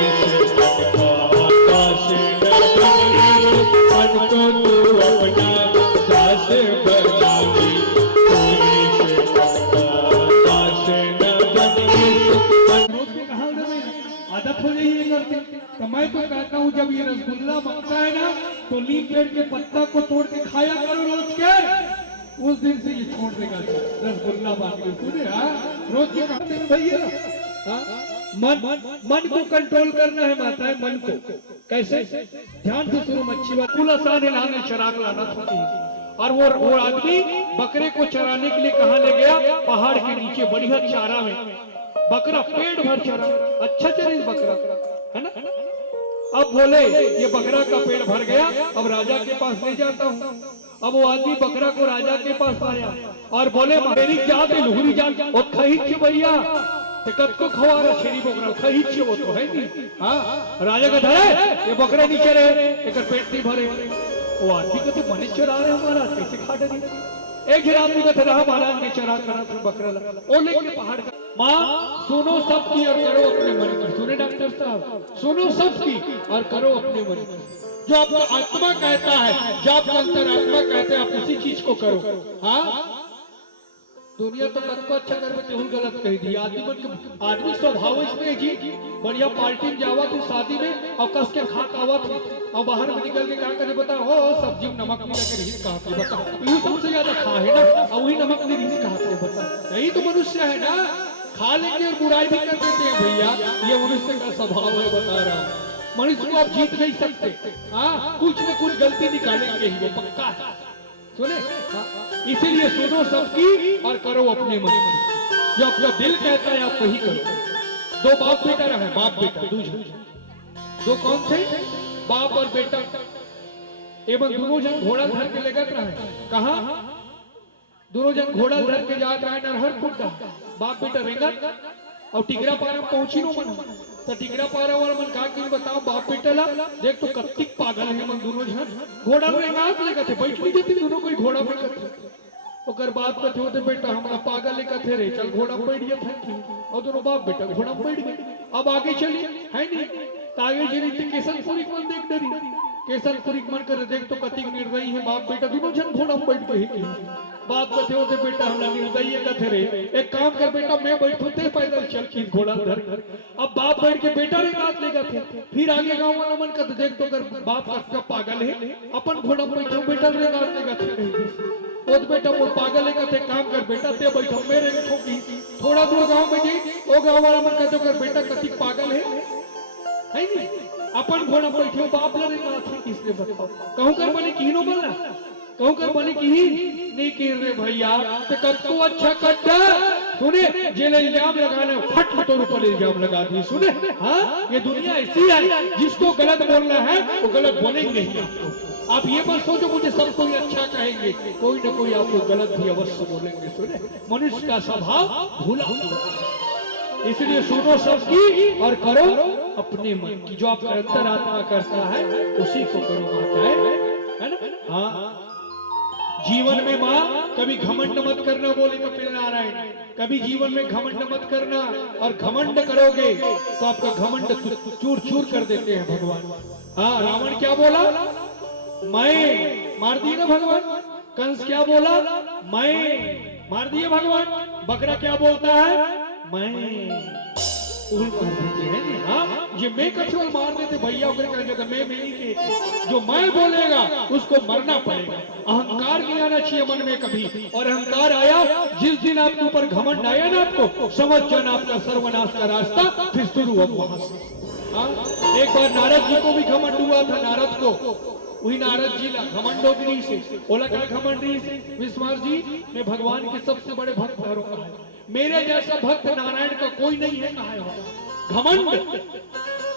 से भटका से न बने। मन को तू अपना दास बना ले, कोई से भटका से न बने। रोज के कहा आदत हो रही है करते। तो मैं तो कहता हूँ जब ये रसगुल्ला बनता है ना तो नीम पेड़ के पत्ता को तोड़ के खाया करो रोज के। उस दिन से ये छोड़ देगा रसगुल्ला बात के। सुने, हाँ, रोज के कहते हैं भैया, हाँ, मन को कंट्रोल करना है माता है। मन को कैसे? ध्यान से सुनो, अच्छी बात। कुल आसान है, लाने चिराग लाना होती है। और वो आदमी बकरे को चराने के लिए कहाँ ले गया? पहाड़ के नीचे बढ़िया चारा में। बकरा पेट भर चरा, अच्छा चरे बकरा, है ना। अब बोले ये बकरा का पेट भर गया, अब राजा के पास ले जाता हूँ। अब वो आदमी बकरा को राजा के पास आया और बोले मेरी जात है लुहरी जात, और खहीच भैया कब को खवा रहा छेरी बकरा खहीच, वो तो है नहीं। हाँ, राजा का धरे ये बकरा नीचे रहे, एक पेट नहीं भरे। वो आदमी को तो मनीष चरा रहे हमारा, कैसे खा डे? एक आदमी का रहा महाराज ने चरा करा फिर बकरा लगा, वो लेके पहाड़ का। माँ सुनो सबकी और करो अपने मन की। सुने डॉक्टर साहब, सुनो सबकी और करो अपने मन की। जो आपका आत्मा कहता है, जो आपका अंतरात्मा कहते हैं, आप उसी चीज को करो। हाँ, दुनिया तो कद को अच्छा कर गलत कह दी। आदमी स्वभाव इसमें जी बढ़िया पार्टी में जावा थी शादी में और कस के खा आवा थी और बाहर में निकल के क्या करे बताओ, हो सब्जी में नमक मिला के रही कहा बताओ, ये सबसे ज्यादा खा है ना, और वही नमक नहीं रही कहा बताओ। यही तो मनुष्य है ना, खा लेंगे और बुराई भी कर देते हैं भैया। ये मनुष्य का स्वभाव है, बता रहा हूँ। मनुष्य को आप जीत नहीं सकते। हाँ, कुछ न कुछ गलती निकालेंगे ही, वो पक्का है। सुने, इसीलिए सुनो सबकी और करो अपने मन की। जो अपना दिल कहता है आप वही करो। दो बाप बेटा रहे, बाप बेटा दो कौन थे? बाप और बेटा। एवं दोनों जन घोड़ा धर के लगत रहे। कहा? दोनों जन घोड़ा धर के जात रहे नरहर खुड्डा। बाप बेटा रेंगत और टिगरा पारा पहुंची नो मन। तो टिगरा पारा वाला मन कहा कि बताओ बाप बेटा ला देख तो कत्तिक पागल है मन दोनों जन। घोड़ा रेंगात लेकर थे, बैठ नहीं देती दोनों कोई घोड़ा पे करते। ओकर बाप कहते होते बेटा हमरा पागल लेकर थे रे, चल घोड़ा बैठ गया था। और दोनों बाप बेटा घोड़ा बैठ गए। अब आगे चलिए, है नहीं तागे जी रीति केसनपुरी मन देख डरी केसनपुरी मन कर देख तो कतिक निर्दयी है बाप बेटा दोनों जन घोड़ा में बैठ के बाप कथे होते बेटा हमरा निर्दयी कथे रे एक काम कर बेटा मैं बैठू ते पैदल चल की घोड़ा धर अब बाप बैठ के बेटा रे रात लेगा थे फिर आगे गांव वाला मन कथे देख तो कर बाप का पागल है अपन घोड़ा में बैठो बेटा रे रात लेगा थे ओ बेटा वो पागल है कथे काम कर बेटा ते बैठो मेरे ठोकी थोड़ा दूर गांव में जी ओ गांव वाला मन कथे कर बेटा कति पागल है नहीं अपन घोड़ा बैठे बाप लड़े रात थे किसने बताओ कहूं कर बने किनो बोलना कहूं कर बने की नहीं कह रहे भैया तो कब तो अच्छा कट्टा सुने जेल इल्जाम लगाना फट तो ऊपर इल्जाम लगा दिए सुने हाँ ये दुनिया ऐसी है जिसको गलत बोलना है वो गलत बोलेंगे ही आप ये मत सोचो मुझे सब कोई अच्छा कहेंगे कोई ना कोई आपको गलत भी अवश्य बोलेंगे सुने मनुष्य का स्वभाव भूला इसलिए सुनो सबकी और करो अपने मन की जो आपका अंतरात्मा करता है उसी को करो माताएं है ना हाँ जीवन में माँ कभी घमंड मत करना बोले कपिल नारायण कभी जीवन में घमंड मत करना और घमंड करोगे तो आपका घमंड चूर चूर कर देते हैं भगवान हाँ रावण क्या बोला मैं मार दिए ना भगवान कंस क्या बोला मैं मार दिए भगवान बकरा क्या बोलता है मैं कर देते हैं हाँ ये मैं कछुआ मार देते भैया कर मैं नहीं के जो मैं बोलेगा उसको मरना पड़ेगा अहंकार नहीं आना चाहिए मन में कभी और अहंकार आया जिस दिन आपके ऊपर घमंड आया ना आपको समझ जाना आपका सर्वनाश का रास्ता फिर शुरू हो वहां से हाँ एक बार नारद जी को भी घमंड हुआ था नारद को वही नारद जी घमंडोगिरी से बोला क्या घमंडी से विश्वास जी मैं भगवान के सबसे बड़े भक्त कहा है मेरे जैसा भक्त नारायण का कोई नहीं है कहा है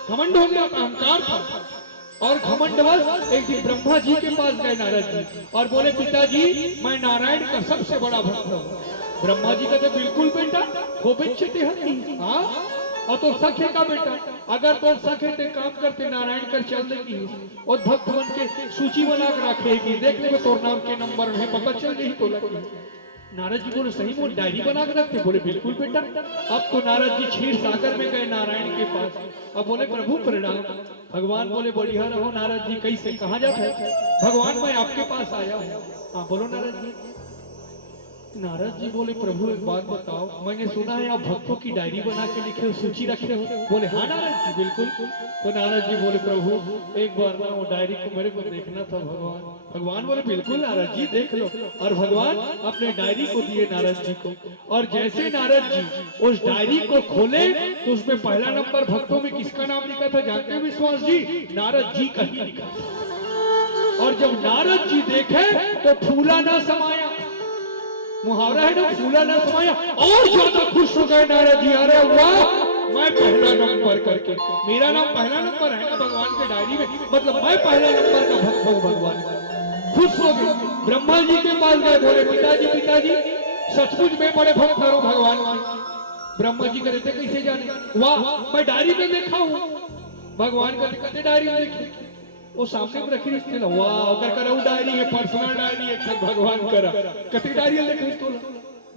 घमंड हो गया अहंकार था और घमंडवश एक दिन ब्रह्मा जी के पास गए नारद जी और बोले पिताजी मैं नारायण का सबसे बड़ा भक्त हूँ ब्रह्मा जी कहते बिल्कुल बेटा वो बेचते हैं हाँ और तो सखे का बेटा अगर तो सखे ते काम करते नारायण कर चल देगी और भक्त बन के सूची बना कर रखेगी देख ले तोर नाम के नंबर है पता चल गई तो लगी नारद जी बोले सही बोल डायरी बना कर रखते बोले बिल्कुल बेटा अब तो नारद जी क्षीर सागर में गए नारायण के पास अब बोले प्रभु प्रणाम भगवान बोले बढ़िया रहो नारद जी कैसे कहाँ जाते हैं भगवान मैं आपके पास आया हूँ हाँ बोलो नारद जी नारद जी बोले प्रभु एक बात बताओ मैंने सुना है आप भक्तों की डायरी बना के लिखे हो सूची रखे हो बोले हाँ नारद जी बिल्कुल तो नारद जी बोले प्रभु एक बार ना वो डायरी को मेरे को देखना था भगवान भगवान बोले बिल्कुल नारद जी देख लो और भगवान अपने डायरी को दिए नारद जी को और जैसे नारद जी उस डायरी को खोले तो उसमें पहला नंबर भक्तों में किसका नाम लिखा था जानते हैं विश्वास जी नारद जी का ही लिखा था और जब नारद जी देखे तो फूला ना समाया मुहावरा है ना फूला ना समाया और ज्यादा खुश हो गए नारद जी अरे वाह मैं पहला नंबर करके मेरा नाम पहला नंबर है ना भगवान के डायरी में मतलब मैं पहला नंबर का भक्त हूँ भगवान खुश हो गए ब्रह्मा जी के पास गए बोले पिताजी सचमुच में बड़े भक्त हूँ भगवान की ब्रह्मा जी कहते कैसे जाने वाह मैं डायरी में देखा हूँ भगवान कहते डायरी में देखी वो सामने में रखी थी वाह अगर करो डायरी है पर्सनल डायरी है भगवान करा कति डायरी लिखी तो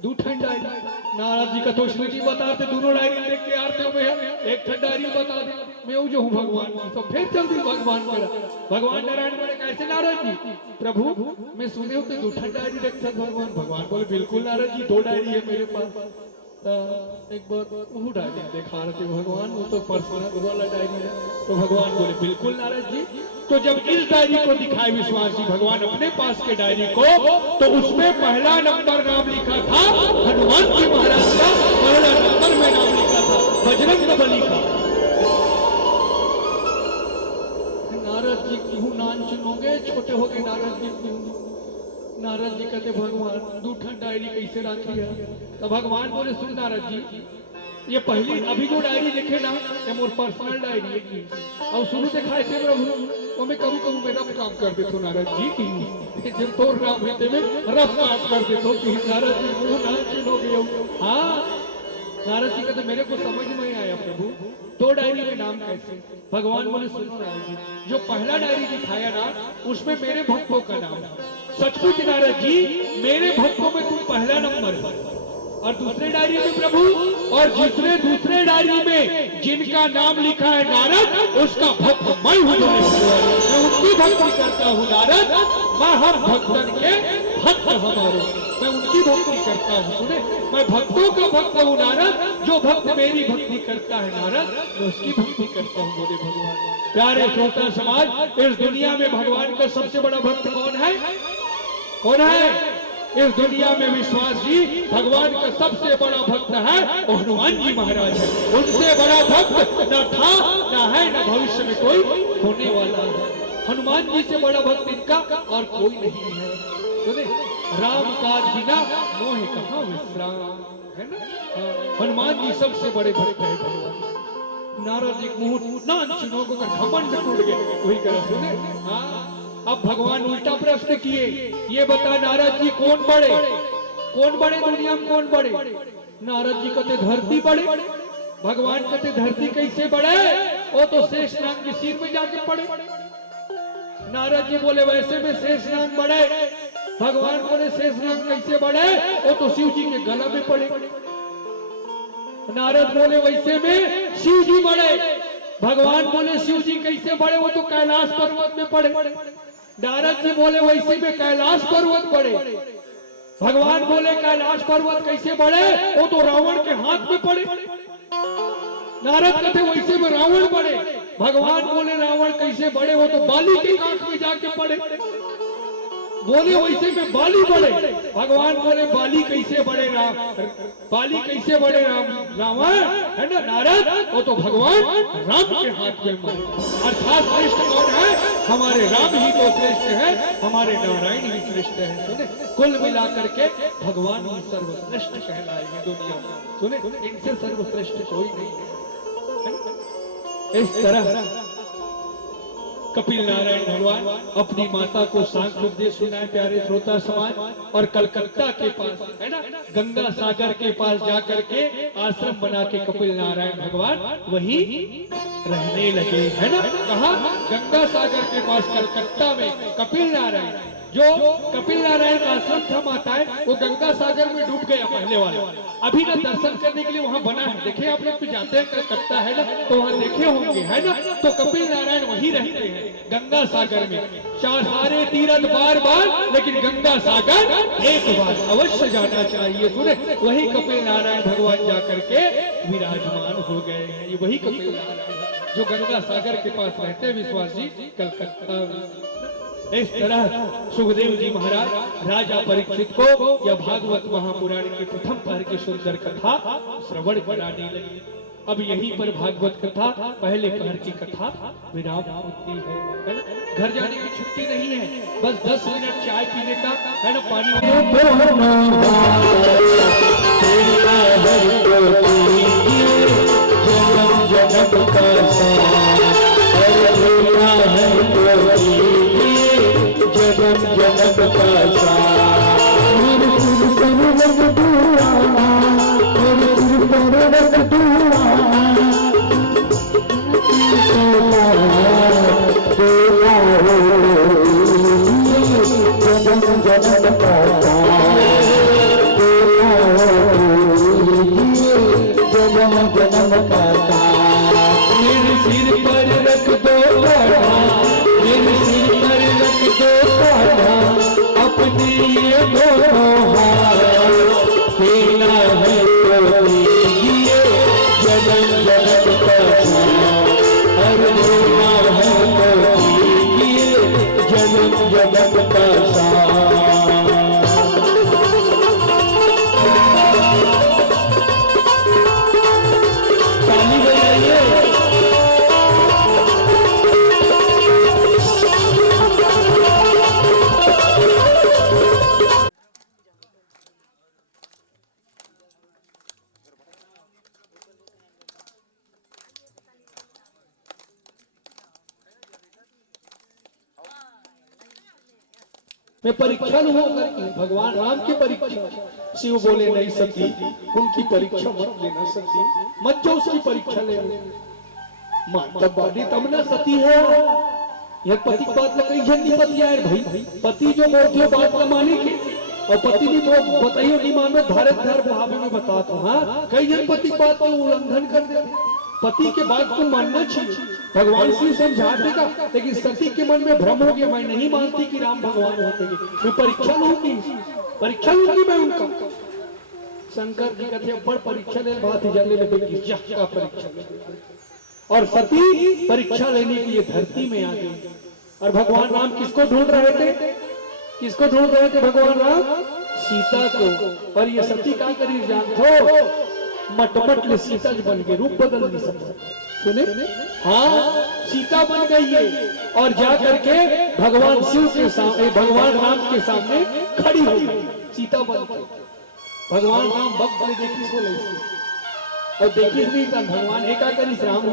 दो ठंड डायरी नारद जी का तो स्मृति बताते दोनों डायरी देख के आते हुए एक ठंड डायरी बता दे मैं जो हूँ भगवान तो फिर जल्दी भगवान करा भगवान नारायण बोले कैसे नारद जी प्रभु मैं सुने होते दो ठंड डायरी देखता भगवान बोले बिल्कुल नारद जी 2 डायरी है मेरे पास एक बार वो डायरी देखा रहे थे भगवान वो तो पर्सनल वाला डायरी है तो भगवान बोले बिल्कुल नारद जी तो जब इस डायरी को दिखाए विश्वास जी भगवान अपने पास के डायरी को तो उसमें पहला नंबर नाम लिखा था हनुमान जी महाराज का पहला नंबर में नाम लिखा था बजरंग बली का नारद जी क्यों नाम चुनोगे छोटे हो गए नारद जी क्यों नारद जी कहते भगवान 2 ठंड डायरी कैसे रखी है तो भगवान बोले सुन नारद जी ये पहली अभी जो डायरी लिखे ना ये मोर पर्सनल डायरी है और शुरू से खाए थे प्रभु वो मैं कभी मेरा काम कर देता नारद जी की जब तोर नाम है तेरे रफ काम कर देता कि नारद जी वो नाम चुनोगे हाँ नारद जी कहते मेरे को समझ में आया प्रभु 2 डायरी में नाम कैसे भगवान बोले सुनो नारद जी जो पहला डायरी दिखाया ना उसमें मेरे भक्तों का नाम सचमुच नारद जी मेरे भक्तों में तुम पहला नंबर और दूसरे डायरी में प्रभु, और जिसने दूसरे डायरी में जिनका नाम लिखा है नारद, उसका भक्त मैं हूँ। मैं उनकी भक्ति करता हूँ नारद, मैं हर भक्तन के भक्त हमारे, मैं उनकी भक्ति करता हूँ। सुने, मैं भक्तों का भक्त हूँ नारद, जो भक्त मेरी भक्ति करता है नारद, मैं उसकी भक्ति करता हूँ मेरे भगवान। प्यारे श्रोता समाज, इस दुनिया में भगवान का सबसे बड़ा भक्त कौन है? कौन है इस दुनिया में? विश्वास जी भगवान का सबसे बड़ा भक्त है हनुमान जी महाराज है। उनसे बड़ा भक्त न था, न है, न भविष्य में कोई होने वाला है। हनुमान जी से बड़ा भक्त इनका और कोई नहीं है। सुने, राम काज बिना मोह कहाँ विश्राम, है ना? हनुमान जी सबसे बड़े भक्त है भगवान। नारद जी मुंह चिन्हों को घमंड टूट गए, वही करे। सुने, हाँ, अब भगवान उल्टा प्रश्न किए, ये बता नारद जी कौन बड़े? कौन बड़े दुनिया में, कौन बड़े? नारद जी कहते धरती बड़े। भगवान कहते धरती कैसे बड़े? वो तो शेष नाग के सिर में जाके पड़े। नारद जी बोले वैसे में शेष नाग बड़े। भगवान बोले शेष नाग कैसे बड़े? वो तो शिव जी के गला में पड़े। नारद बोले वैसे में शिव जी बड़े। भगवान बोले शिव जी कैसे बड़े? वो तो कैलाश पर्वत में पड़े। नारद जी बोले वैसे में कैलाश पर्वत बड़े। भगवान बोले कैलाश पर्वत कैसे बड़े? वो तो रावण के हाथ में पड़े। नारद कहते वैसे में रावण बड़े। भगवान बोले रावण कैसे बड़े? वो तो बाली के आंख में जाके पड़े। बोले वैसे में बाली बड़े। भगवान बोले बाली कैसे बड़े? बाली कैसे बड़े? रावण है ना नारद, वो तो भगवान राम के हाथ में मरे। अर्थात श्रेष्ठ कौन है? हमारे राम ही तो श्रेष्ठ है, हमारे नारायण ही श्रेष्ठ है। सुने, कुल मिलाकर के भगवान ही सर्वश्रेष्ठ कहलाएंगे दुनिया में। सुने, इनसे सर्वश्रेष्ठ कोई नहीं है। इस तरह कपिल नारायण भगवान अपनी माता को सांख्य उपदेश सुनाए प्यारे श्रोता समाज। और कलकत्ता के पास है ना गंगा सागर के पास जाकर के आश्रम बना के कपिल नारायण भगवान वही रहने लगे, है ना? कहा? गंगा सागर के पास कलकत्ता में कपिल नारायण, जो कपिल नारायण का आश्रम था माताएं, वो गंगा सागर में डूब गया पहले वाला। अभी ना दर्शन करने के लिए वहाँ बना है, देखिए आप लोग भी जाते हैं कलकत्ता, है ना, तो वहाँ देखे होंगे, है ना? तो कपिल नारायण वही रहते हैं गंगा सागर में। सारे तीर्थ बार बार, लेकिन गंगा सागर एक बार अवश्य जाना चाहिए। सुने, वही कपिल नारायण भगवान जाकर के विराजमान हो गए हैं। ये वही कपिल नारायण जो गंगा सागर के पास रहते हैं विश्वास जी, कलकत्ता में। इस तरह सुखदेव जी महाराज राजा परीक्षित को यह भागवत महापुराण की प्रथम पहर की सुंदर कथा श्रवण कराने लगी। अब यहीं पर भागवत कथा पहले पहर की कथा विराम होती है ना? घर जाने की छुट्टी नहीं है, बस 10 मिनट चाय पीने का, है ना, पानी जगम जनक का मेरे सिर पर रख दूरा, मेरे सिर पर रख दूरा, जगम जनक का जगम जनक का मेरे सिर पर रख दो, मेरे सिर पर रख दो अपने ये दोनों हाथ, तेरा है तो लीजिए जगन जगत का और तेरा है तो लीजिए जगन जगत का ताली बजाइए। मैं परीक्षा होकर के भगवान राम की परीक्षा, शिव बोले नहीं सती उनकी परीक्षा मत लेना सती, मत जो उसकी परीक्षा ले तब बादी तब ना सती है। यह पति की बात में कई झंडी पति आए भाई, पति जो बोलते बात का माने के और पति भी वो बताइयो नहीं मानो धारे धार बुहावे में बताता हूँ। हाँ, कई जन पति बात का उल्लंघन कर देते, पति के बात को मानना चाहिए। भगवान शिव समझा देगा, लेकिन सती के मन में भ्रम हो गया, मैं नहीं मानती कि राम भगवान होते, मैं परीक्षा लूंगी, परीक्षा लूंगी मैं उनका। शंकर जी कहते बड़ परीक्षा ले बात जले लगे का परीक्षा ले। और सती परीक्षा लेने के लिए धरती में आ गई। और भगवान राम किसको ढूंढ रहे थे, किसको ढूंढ रहे थे भगवान राम? सीता को। और ये सती का करीब जानते मटमट ले सीता बन गई, रूप बदल नहीं सकता। सुने, हाँ सीता बन गई है और जा करके भगवान शिव के सामने, भगवान राम के सामने खड़ी हो गई सीता बन गई। भगवान राम भक्त बड़े देखी सो ले और देखी नहीं था भगवान एका करी राम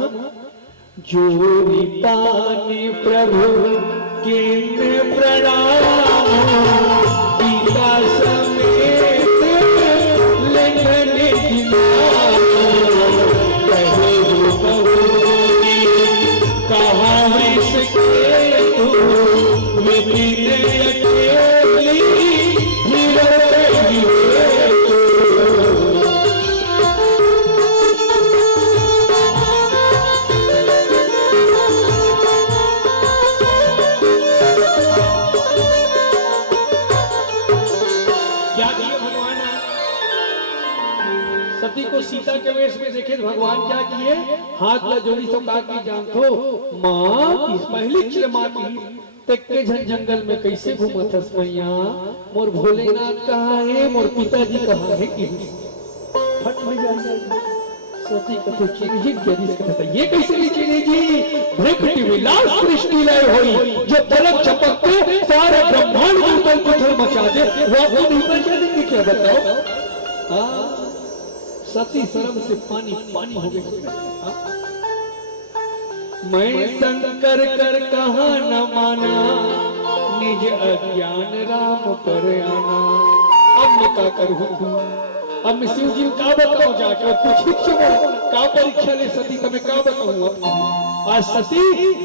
जोरी पानी प्रभु के प्रणाम गीता समेत लेखन कहा सती को सीता के वेश में देखे तो भगवान क्या किए, हाथ ला जोड़ी तो का की जानतो माँ इस पहली चिर माँ की तक्के झन जंगल में कैसे घूमत हस मैया, मोर भोलेनाथ कहाँ है, मोर पिताजी कहाँ है कि फट मैया सती कथे चिन्हित जरिस कथे ये कैसे नहीं चिन्हेगी, भ्रकुटी विलास सृष्टि लय होई जो पलक झपकते सारे ब्रह्मांड में उथल पुथल मचा दे, वो आपको नहीं पहचान देंगे क्या बताओ। सती शर्म से पानी पानी हो गई। मैं शंकर कर कहा न माना निज अज्ञान राम पर आना। अब मैं क्या करूं, अब मैं शिव जी का बताऊं जाकर पूछी का परीक्षा ले सती का मैं क्या बताऊं। आज सती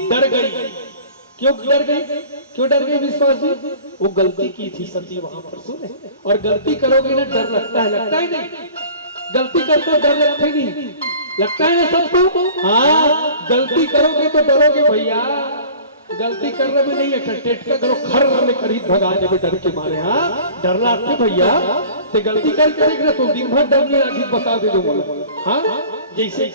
डर गई, क्यों डर गई, क्यों डर गई विश्वास जी, वो गलती की थी सती वहां पर सुने। और गलती करोगे ना डर लगता है, लगता ही नहीं, गलती करते हो डर लगता ही नहीं, लगता है ना सबको। हाँ गलती करोगे तो डरोगे भैया, गलती करना भी नहीं है टेटका करो खर में करीब भगा जब डर के मारे। हाँ डर लगते भैया तो गलती करके देख रहे तो दिन भर डर नहीं लगी बता दे दो। हाँ जैसे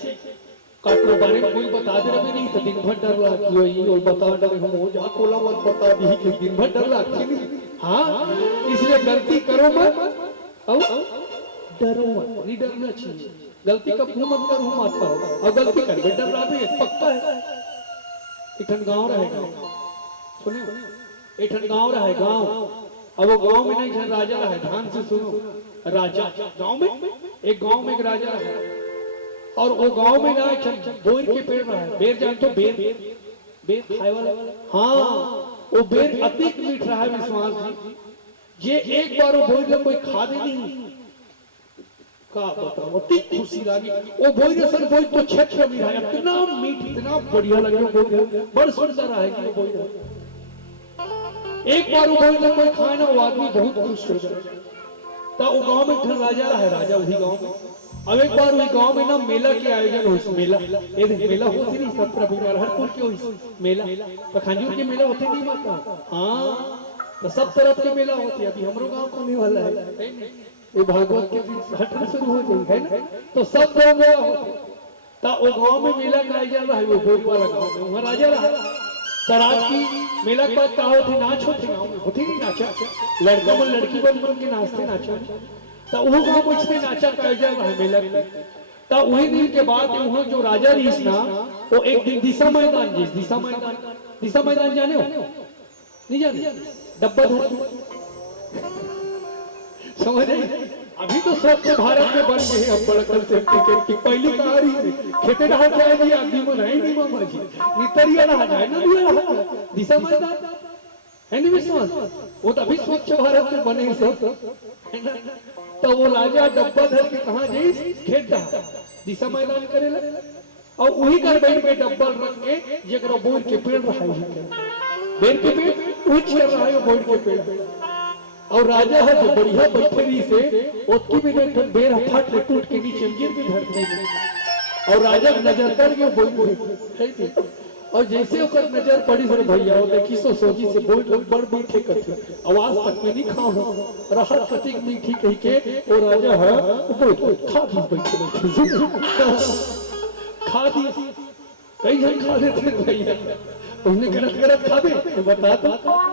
काटो बारे में कोई बता दे रहे नहीं तो दिन भर डर लगती और बता डर हम हो जा कोला मत बता दी कि दिन भर डर लगती नहीं। हाँ इसलिए गलती करो मत और डरो मत, नहीं डरना चाहिए। गलती का क्यों मत करो मत पाओ और गलती कर डर रहा भी पक्का है। इठन गांव रहेगा, सुनो इठन गांव रहे गांव, अब वो गांव में नहीं राजा रहे, ध्यान से सुनो। राजा गांव में एक गांव में एक राजा है और वो गांव में ना बोर के पेड़ रहा है, बेर जानते हो बेर, बेर खाए वाला। हाँ वो बेर अति मीठ रहा है विश्वास जी, जे एक बार वो बोर कोई खा दे नहीं का बताओ अति खुशी लगी। वो बोल सर बोल तो क्षेत्र में है, इतना मीठ इतना बढ़िया लगे बोल, बड़ सुंदर है कि वो बोल एक बार वो बोल कोई खाए ना वो आदमी बहुत खुश हो जाए। तो वो गांव में राजा रहा है, राजा वही गांव में। अब एक बार वही गांव में ना मेला के आयोजन हो, मेला ये मेला होती नहीं सब रविवार हरपुर के हो मेला, तो खंजूर के मेला होते नहीं माता। हाँ तो सब तरफ के मेला होती है, अभी हमरो गाँव होने वाला है, ये भागवत के हटना शुरू हो जाए है ना, तो सब गाँव में तो वो गाँव में मेला का आयोजन रहा है, वो भोज वाला गाँव में वहाँ राजा रहा। तो रात की मेला के बाद क्या होती नाच होती गाँव में, होती नहीं नाचा, लड़का बन लड़की बन बन के नाचते नाचा, तो वो गाँव पूछते नाचा का आयोजन रहा मेला में। तो वही दिन के बाद वहाँ जो राजा रही ना वो एक दिन दिशा मैदान, जिस दिशा मैदान जाने हो नहीं जाने, डब्बा समझ अभी तो स्वच्छ भारत में बन गए हम बड़कल से की पहली कहानी खेते रहा जाएगी आदमी में नहीं नहीं मामा जी नितरिया रहा जाए ना दिया रहा दिशा मैदान है नहीं विश्वास, वो तो अभी स्वच्छ भारत में बने सब। तो वो राजा डब्बा धर के कहाँ जाए खेत रहा दिशा मैदान करेला और वही कर बैठ के डब्बा रख के जगह बोर के पेड़ रहा है, बेर के पेड़ उच कर रहा है बोर के पेड़। और राजा है जो बढ़िया बैठे रही से ओतकी भी नहीं बेर फट टूट के नीचे गिर भी धरती में और राजा नजर कर के बोल और जैसे ओकर नजर पड़ी सर भैया वो देखी सो सोची से बोल बड़ मीठे करते आवाज तक में नहीं खाओ राहत कटिक मीठी कह के वो राजा है बोल खा दी बैठे खा दी कई जन खा लेते भैया उन्हें गलत गलत खा दे बता तो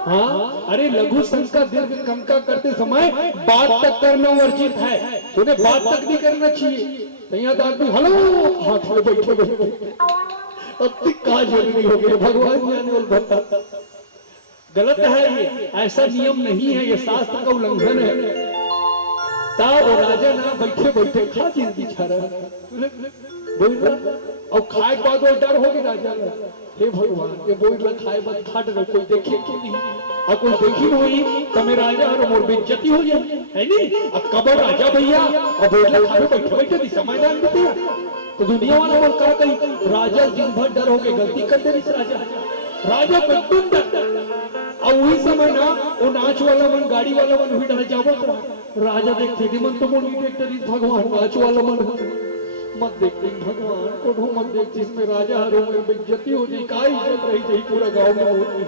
हाँ अरे लघु संस्कार दीर्घ कंका करते समय बात तक करना वर्जित है उन्हें बात तक नहीं करना चाहिए यहाँ तो आदमी हेलो हाथ में बैठे बैठे अब कहा जरूरी हो गया भगवान जाने वाला बताता गलत है ये ऐसा नियम नहीं है ये शास्त्र का उल्लंघन है तब राजा ना बैठे बैठे खा जिंदगी छा रहा बोल रहा और खाए के बाद वो डर हो गया राजा हे भगवान ये बोल रहा खाए बाद खाट रहे कोई देखे क्यों नहीं और कोई देखी नहीं तो मेरा राजा और मोर बेइज्जती हो जाए है नहीं अब कबर राजा भैया और बोल रहा खाए बैठे बैठे दिशा मैदान में दिया तो दुनिया वाला बोल कहा कहीं राजा दिन भर डर हो गए गलती करते नहीं राजा राजा को तुम डर और वही समय ना वो नाच वाला मन गाड़ी वाला मन हुई डर जावत राजा देखते थे मन तो बोली देखते भगवान नाच वाला मन मत देखते भगवान को मत देख जिसमें राजा हरों में बेइज्जती हो जाए का इज्जत रही जाए पूरा गांव में होती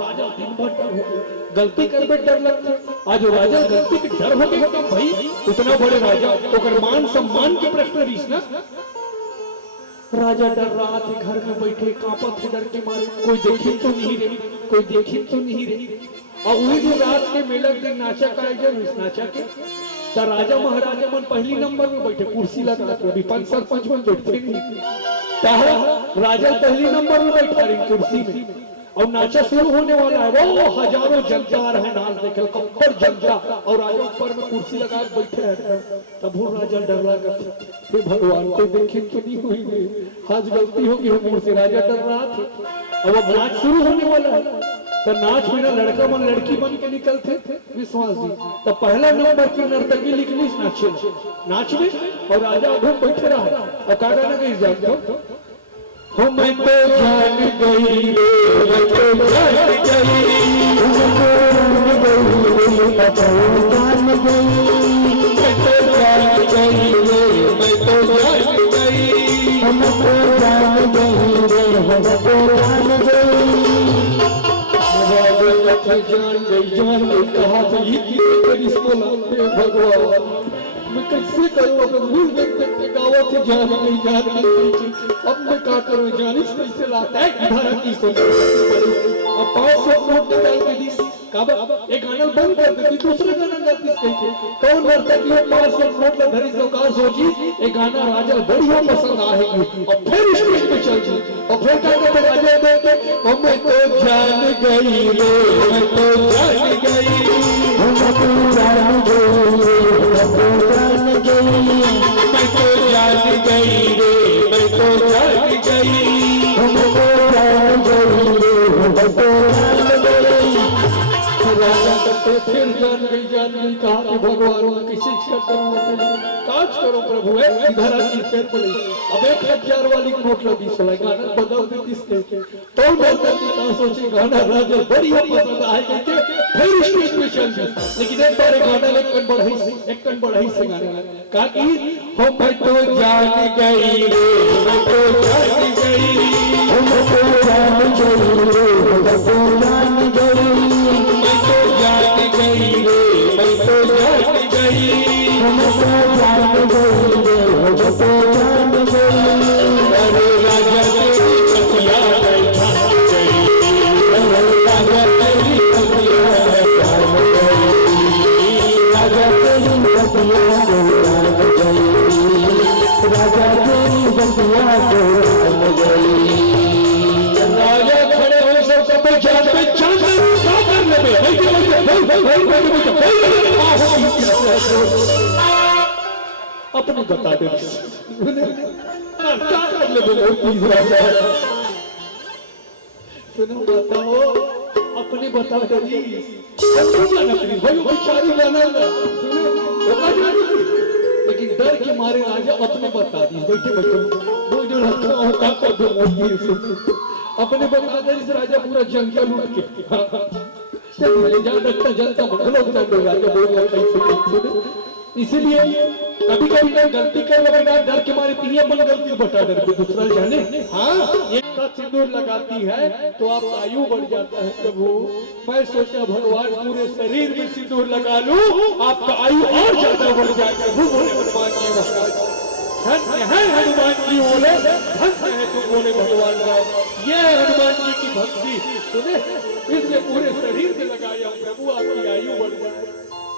राजा दिन भर डर हो गए गलती कर पे डर लगता आज राजा गलती के डर हो गए तो भाई उतना बड़े राजा तो मान सम्मान के प्रश्न रीस ना राजा डर रहा थे घर में बैठे कांपा थे डर के मारे कोई देखी तो नहीं रही कोई देखी तो नहीं रही और वही दिन रात के मेला दिन नाचा का नाचा के तो राजा महाराजा मन पहली नंबर में बैठे कुर्सी लगा के अभी पंच सरपंच में बैठते नहीं राजा पहली नंबर में बैठा रही कुर्सी में और नाचा शुरू होने वाला है वो हजारों जनता है नाच देखे कब्बर जनता और राजा ऊपर में कुर्सी लगा बैठे हैं तब वो राजा डर लगा हे भगवान को देखे तो नहीं हुई आज गलती होगी हम से राजा डर रहा था अब नाच शुरू होने वाला है तो नाच में लड़का मन लड़की बन के निकलते थे विश्वास जी तो पहला नंबर की नर्तकी लिखनी नाच में और राजा अभी बैठे रहा और कागा ना कहीं जानते हो मैं तो जान गई रे मैं तो जान गई मैं तो जान गई मैं तो जान गई रे मैं तो जान गई हम तो जान गई रे हम तो जान गई जान गई कहा तो ये इसको लाते भगवान मैं कैसे करूं अब भूल देखते गाँव से जान गई अब मैं क्या करूं जानिस कैसे लाता है इधर की सुन अब 500 नोट निकाल के दी काबा एक गाना बंद कर देती दूसरे गाना गाती कैसे कौन नर्तकी हो 500 नोट में धरी तो का सोची एक गाना राजा बढ़िया पसंद आएगी और फिर स्टेज पे चल गई और फिर क्या कहते राजा देखे ओ मैं तो जान गई रे मैं तो जान गई हम तो जान गई मैं तो जान गई रे मैं तो जान गई हम तो जान गई रे हम तो जान गई राजा करते फिर जान गई कहा कि भगवान किसी काज करो प्रभु है इधर आती फिर पड़े अब 1000 वाली नोट लगी सोला गाना बदल दी किसके तो बोलते कि सोचे गाना राजा बढ़िया पसंद आए के फिर स्टेज पे चल गए लेकिन एक बार गाना एक कण बढ़ाई से गाना कहा कि हो मैं तो जान गई रे मैं तो जान गई हम तो जान गई रे मैं तो जान गई मैं तो जान गई रे मैं तो जान गई हम तो जान गई रे हम तो जान गई अरे राजा तेरी कथिया बैठा गई अरे राजा तेरी कथिया बैठा गई राजा तेरी कथिया बैठा गई राजा तेरी कथिया बैठा गई राजा खड़े हो सब सब जान पे चल अपने बता दे सुनो बताओ अपने बता दे लेकिन डर के मारे राजा अपने बता दी बैठे बैठे जो अपने बता दे राजा पूरा जंगल लूट के जनता मंगल राजा बोल कैसे इसीलिए कभी कभी मैं गलती कर बेटा डर के मारे तीन अपन गलती बता डर के दूसरा जाने। हाँ एक सिंदूर लगाती है तो आप आयु बढ़ जाता है प्रभु। मैं सोचा भगवान पूरे शरीर में सिंदूर लगा लूं आपका आयु और ज्यादा बढ़ जाएगा। प्रभु बोले हनुमान जी महाराज धन्य है हनुमान जी बोले धन्य है तुम बोले भगवान राम। ये हनुमान जी की भक्ति सुने इसलिए पूरे शरीर में लगाया प्रभु आपकी आयु बढ़ जाए।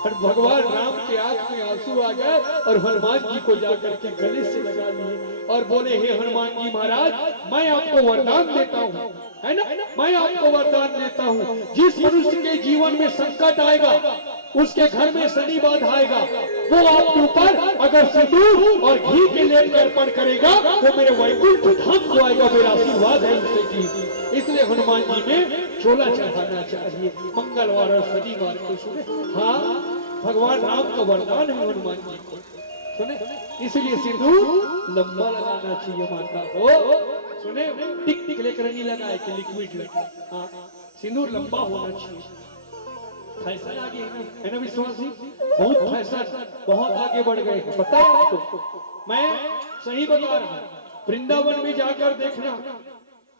और भगवान राम के आंख में आंसू आ गए और हनुमान जी को जाकर के गले से लगा लिए और बोले हे हनुमान जी महाराज मैं आपको वरदान देता हूँ है ना। मैं आपको वरदान देता हूँ जिस मनुष्य के जीवन में संकट आएगा उसके घर में शनि बाधा आएगा वो आपके ऊपर अगर सिंदूर और घी के लेप कर अर्पण करेगा वो मेरे वैकुंठ धाम को आएगा। मेरा आशीर्वाद है उसे की। इसलिए हनुमान जी में चोला चढ़ाना चाहिए मंगलवार और शनिवार को सुने। हाँ भगवान राम का वरदान है हनुमान जी को सुने। इसलिए सिंदूर लंबा लगाना चाहिए माता को सुने। टिक टिक लेकर नहीं लगाए कि लिक्विड लगे। हाँ सिंदूर लंबा होना चाहिए। फैशन आगे है ना विश्वास जी बहुत फैशन बहुत आगे बढ़ गए पता है आपको। मैं सही बता रहा हूँ वृंदावन में जाकर देखना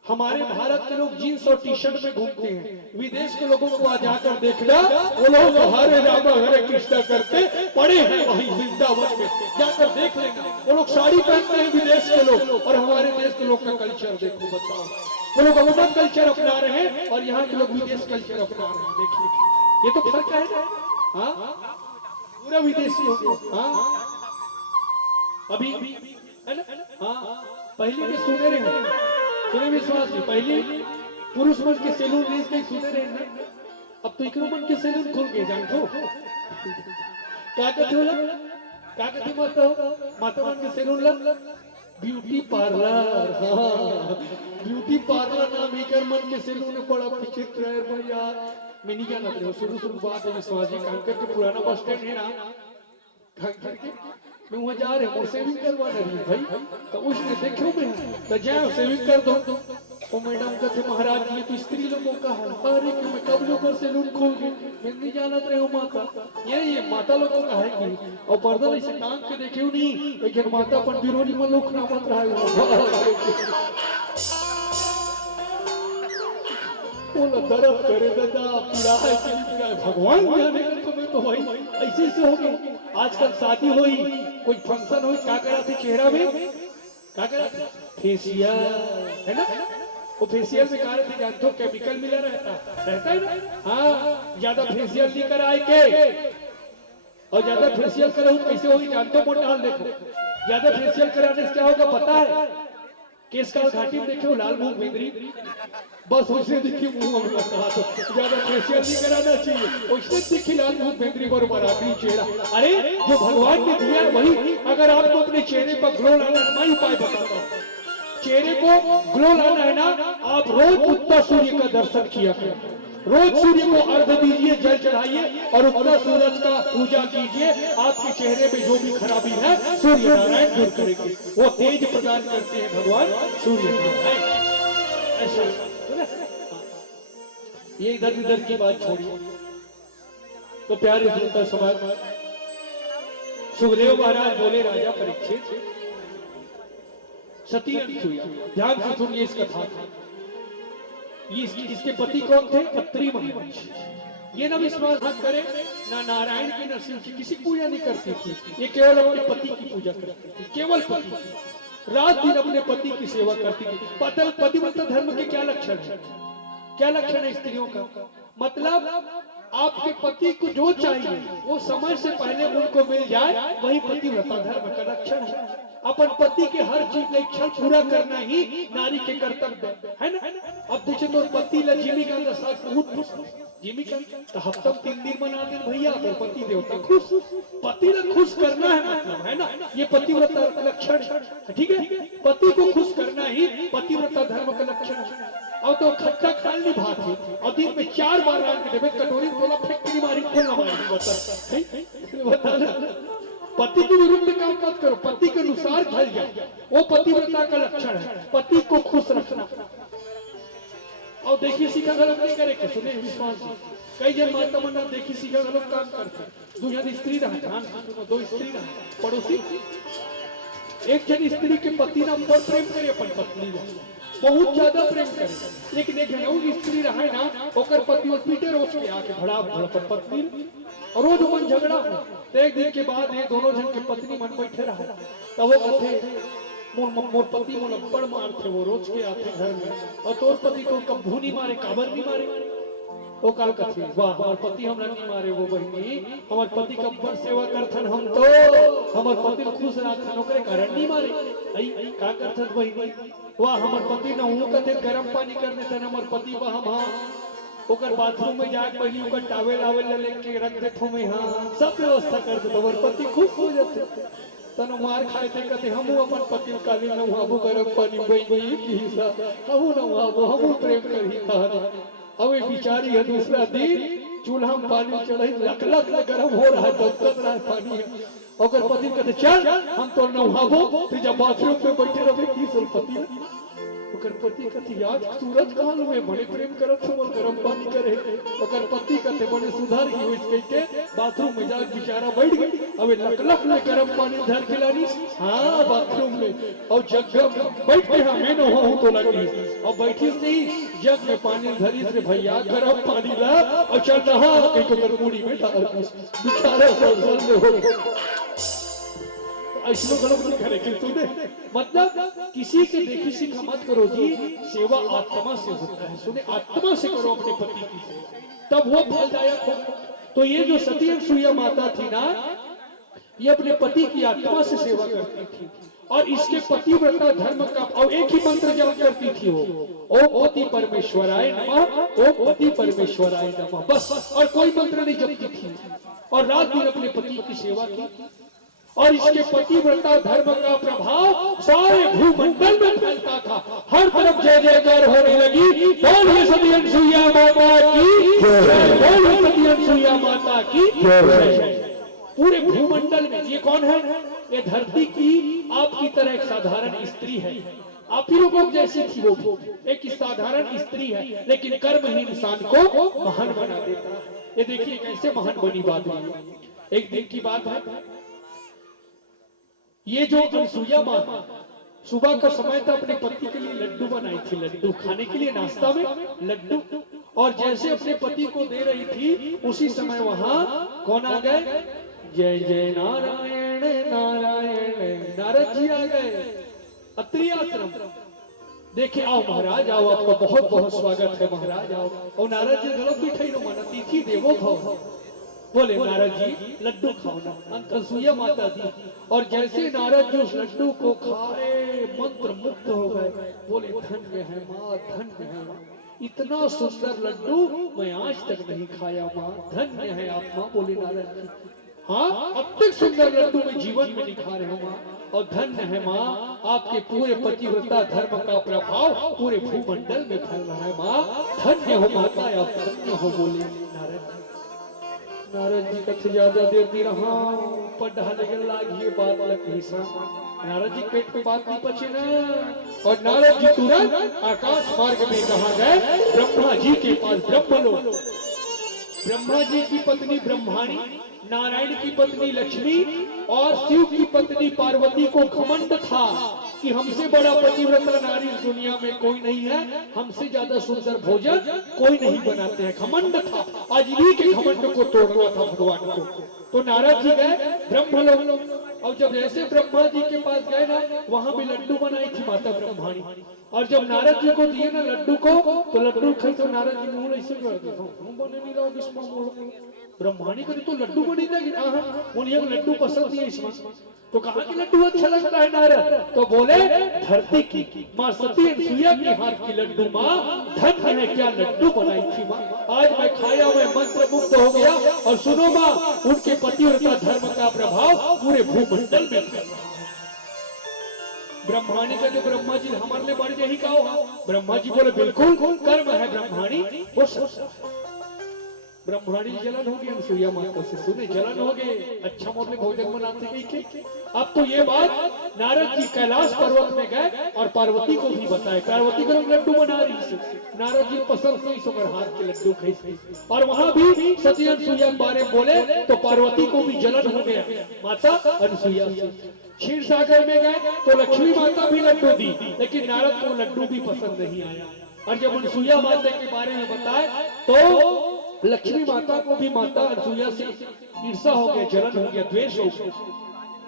हमारे भारत के लोग जींस और टी शर्ट में घूमते हैं। विदेश के लोगों को जाकर देखना वो लोग हरे राम हरे कृष्ण करते पड़े हैं वहीं वृंदावन में जाकर देख लेना। वो लोग साड़ी पहनते हैं विदेश के लोग और हमारे देश के लोग का कल्चर देखो बताओ। वो लोग अपना कल्चर अपना रहे हैं और यहाँ के लोग विदेश कल्चर अपना रहे हैं। देखिए ये तो फर्क है ना। हाँ पूरा विदेशी हो गया। हाँ अभी है ना। हाँ पहले के सुनहरे हैं सुने विश्वास जी पहले पुरुष मन के सैलून रेस के सुनहरे हैं। अब तो इकरो मन के सैलून खुल गए जानतो क्या कहते हो क्या कहते माता मन के सैलून लग ब्यूटी पार्लर। हाँ ब्यूटी पार्लर नाम ही मन के सैलून बड़ा विचित्र है भैया। मैं नहीं जानता हूँ शुरू बात है विश्वास जी कांकर के पुराना बस स्टैंड है ना कांकर के मैं वहाँ जा रहे हैं सेविंग करवा रही भाई तो उसने देखो मैं तो जाओ सेविंग कर दो। वो मैडम कहते महाराज ये तो स्त्री लोगों का है। अरे कि मैं कब लोगों सैलून खोल गई मैं नहीं जानत रहे हूँ माता ये माता लोगों का है कि और पर्दा ऐसे टांग के देखे नहीं लेकिन माता अपन बिरोली में लोग ना मत रहा बोला दर्द करे दादा पीड़ा है भगवान जाने का तुम्हें तो भाई ऐसे से हो गए। आजकल शादी हुई कोई फंक्शन हुई क्या करा थे चेहरा में क्या करा थे फेशियल है ना। वो फेशियल में कहा थे जानते हो केमिकल मिला रहता है ना। हाँ ज्यादा फेशियल नहीं कराए के और ज्यादा फेशियल करो कैसे होगी जानते हो मोटा हाल देखो। ज्यादा फेशियल कराने से क्या होगा पता है केस का घाटी में देखे लाल मुंह बेंदरी बस उसे देखिए मुंह में कहा तो ज्यादा फेशियल नहीं कराना चाहिए। उसने देखी लाल मुंह बेंदरी और बराबरी चेहरा। अरे जो भगवान ने दिया वही अगर आपको अपने चेहरे पर ग्लो लाना मैं उपाय बताता हूँ। चेहरे को ग्लो लाना है ना आप रोज उगता सूर्य का दर्शन किया करें। रोज सूर्य को अर्घ दीजिए जल चढ़ाइए और उगता सूरज का पूजा कीजिए। आपके चेहरे में जो भी खराबी है सूर्य नारायण दूर करेंगे। वो तेज प्रदान करते हैं भगवान सूर्य ऐसा। ये इधर उधर की बात छोड़िए तो प्यारे श्रोता समाज सुखदेव महाराज बोले राजा परीक्षित सती ध्यान से सुनिए इस कथा को। ये इसके पति कौन थे अत्रि महर्षि। ये ना विश्वास मत करे ना नारायण की न शिव की किसी पूजा नहीं करती थी। ये केवल अपने पति की पूजा करती थी केवल पति रात दिन अपने पति की सेवा करती थी। पतिव्रता धर्म के क्या लक्षण है क्या लक्षण है स्त्रियों का मतलब आपके पति को जो चाहिए वो समय से पहले उनको मिल जाए वही पतिव्रता धर्म का लक्षण है। अपन पति के हर चीज का इच्छा पूरा करना ही नारी के कर्तव्य है ना। अब देखिए तो पति लक्ष्मी का जिमी का तो हफ्ता 3 दिन मना दिन भैया तो पति देवता खुश पति ने खुश करना है मतलब है ना। ये पतिव्रता लक्षण है ठीक है। पति को खुश करना ही पतिव्रता धर्म का लक्षण है। और तो खट्टा खाली भात है और दिन में 4 बार रात के डेबे कटोरी बोला फैक्ट्री मारी खोलना मारी बता पति के विरुद्ध काम मत करो पति के अनुसार ढल जाए वो पतिव्रता का लक्षण है। पति को खुश रखना और देखिए सीखा गलत नहीं करे के सुने विश्वास कई जन माता मन्ना देखी सीधा गलत काम करते दो जन स्त्री रहा ध्यान से दो स्त्री रहा पड़ोसी एक जन स्त्री के पति ना बहुत प्रेम करे अपन पत्नी को बहुत ज्यादा प्रेम करे लेकिन एक जन स्त्री रहा ना ओकर पति और पीटे रोज के आके भड़ा भड़ पत्नी और रोज मन झगड़ा हो तो एक दिन के बाद ये दोनों जन के पत्नी मन बैठे रहा तब वो कहते मोर पति मोर बड़ मार थे वो रोज के आते घर में और तोर पति को कब भूनी मारे काबर नहीं मारे वो का कथी वाह हमार पति हमरा नहीं मारे वो बहनी हमार पति का बड़ सेवा करथन हम तो हमार पति खुश राखन ओकरे कारण नहीं मारे आई का करथन बहनी वाह हमार पति न हूं कते गरम पानी कर देथन हमार पति वहां वहां ओकर बाथरूम में जाके पहली ओकर टावेल आवेल लेके रख देथो में हां सब व्यवस्था कर दे हमार पति खुश हो जाते तन मार खाए थे कहते हमू अपन पति काली न हुआबू गरम पानी बई की हिस्सा हमू न हुआबू हमू प्रेम करही कहा अब बिचारी है दूसरा दिन चूल्हा में पानी चढ़े लक लक गरम हो रहा है दबकत रहा है पानी और पति कहते चल हम तो नहाबो फिर जब बाथरूम में बैठे रहे की सब पति ओकर पति कहते आज सूरज काल में बड़े प्रेम करत हो गरम पानी करे ओकर पति कहते बड़े सुधार की होइस कह के बाथरूम में जाके बेचारा बैठ गई अब लक लक में गरम पानी धर के लानी हां बाथरूम में और जग बैठ के हमें न हो तो लगी और बैठी से जग में पानी धरी से भैया गरम पानी ला और चल रहा कहीं तो गरमुड़ी में डाल बेचारा सलसल में हो ऐसो गलत नहीं करे कि तूने मतलब किसी के देखी सीखा मत करो जी सेवा आत्मा से होता है सुने आत्मा से करो अपने पति की सेवा तब वो फलदायक हो तो ये जो सती अनसुईया माता थी ना ये अपने पति की आत्मा से सेवा करती थी और इसके पतिव्रता धर्म का और एक ही मंत्र जाप करती थी वो ओम पति परमेश्वराय नमः ओम पति परमेश्वराय नमः बस और कोई मंत्र नहीं जपती थी और रात दिन अपने पति की सेवा की और इसके पतिव्रता धर्म का प्रभाव सारे भूमंडल में फैलता था हर तरफ जय जयकार होने लगी बोलिए सती अनसुईया माता की जय बोलिए सती अनसुईया माता की जय पूरे भूमंडल में ये कौन है ये धरती की आपकी तरह एक साधारण स्त्री है आप ही लोगों जैसी थी वो एक साधारण स्त्री है लेकिन कर्म ही इंसान को महान बना देता है ये देखिए कैसे महान बनी बात है एक दिन की बात है ये जो अनसुईया माँ सुबह का समय था अपने पति के लिए लड्डू बनाई थी लड्डू खाने के लिए नाश्ता में लड्डू और जैसे अपने पति को दे रही थी उसी समय वहां कौन आ गए जय जय नारायण नारायण नारद जी आ गए अत्रि आश्रम देखिए आओ महाराज आओ आपका बहुत बहुत स्वागत है महाराज आओ और नारद जी गलत बिठाई रो मन अतिथि देवो भव बोले नारद जी लड्डू खाओ ना अनसुईया माता दी और जैसे नारद जी उस लड्डू को खाए मंत्र मुक्त हो गए बोले धन्य है माँ धन्य है माँ इतना सुंदर लड्डू मैं आज तक नहीं खाया माँ धन्य है आप माँ बोले नारद जी हाँ अब तक सुंदर लड्डू में जीवन में नहीं खा रहे हो माँ और धन्य है माँ आपके पूरे पतिव्रता धर्म का प्रभाव पूरे भूमंडल में फैल रहा है माँ धन्य हो माता आप धन्य हो बोले नारद नारद जी कथे ज्यादा देर नहीं रहा ऊपर ढाले लागी बात लगी नारद जी पेट पे बात नहीं पचे ना और नारद जी तुरंत आकाश मार्ग में कहा गए ब्रह्मा जी के पास ब्रह्मलोक ब्रह्मा जी की पत्नी ब्रह्माणी नारायण की पत्नी लक्ष्मी और शिव की पत्नी पार्वती को घमंड था कि हमसे बड़ा पतिव्रता नारी इस दुनिया में कोई नहीं है हमसे ज्यादा सुंदर भोजन कोई नहीं बनाते हैं घमंड था आज इन्हीं के घमंड को तोड़ना था भगवान को तो नारद जी गए ब्रह्मलोक और जब जैसे ब्रह्मा जी के पास गए ना वहां भी लड्डू बनाई थी माता ब्रह्माणी और जब नारद जी को दिए ना लड्डू को तो लड्डू खाई तो नारद जी मुंह ऐसे कर दिया बने नहीं रहो इसमें ब्रह्माणी को तो लड्डू बनी जाएगी उन्हें लड्डू पसंद है इसमें तो कहा कि लड्डू अच्छा लगता है नारद तो बोले धरती की माँ सती अनसुईया के हाथ की लड्डू माँ धन्य है क्या लड्डू बनाई थी माँ आज मैं खाया मैं मंत्र मुक्त हो गया और सुनो माँ उनके पतिव्रता धर्म का प्रभाव पूरे भूमंडल में फैल रहा है ब्रह्माणी का जो ब्रह्मा जी हमारे लिए बढ़ यही कहो ब्रह्मा जी बोले बिल्कुल कर्म है ब्रह्माणी वो ब्रह्मणी जलन होगी, अनसुईया माता से सुने जलन हो गए, अच्छा मोटे भोजन बनाते गई के। अब तो ये बात नारद जी कैलाश पर्वत में गए और पार्वती को भी बताए। पार्वती को लड्डू बना रही थी, नारद जी पसंद से सुगर हाथ के लड्डू खाई और वहां भी सती अनसुईया के बारे में बोले तो पार्वती को भी जलन हो गया माता अनसुईया से। क्षीर सागर में गए तो लक्ष्मी माता भी लड्डू दी, लेकिन नारद को लड्डू भी पसंद नहीं आया। और जब अनसुईया माता के बारे में बताए तो लक्ष्मी माता को भी माता अनसुईया से ईर्षा हो गया, जलन हो गया, द्वेष हो गया।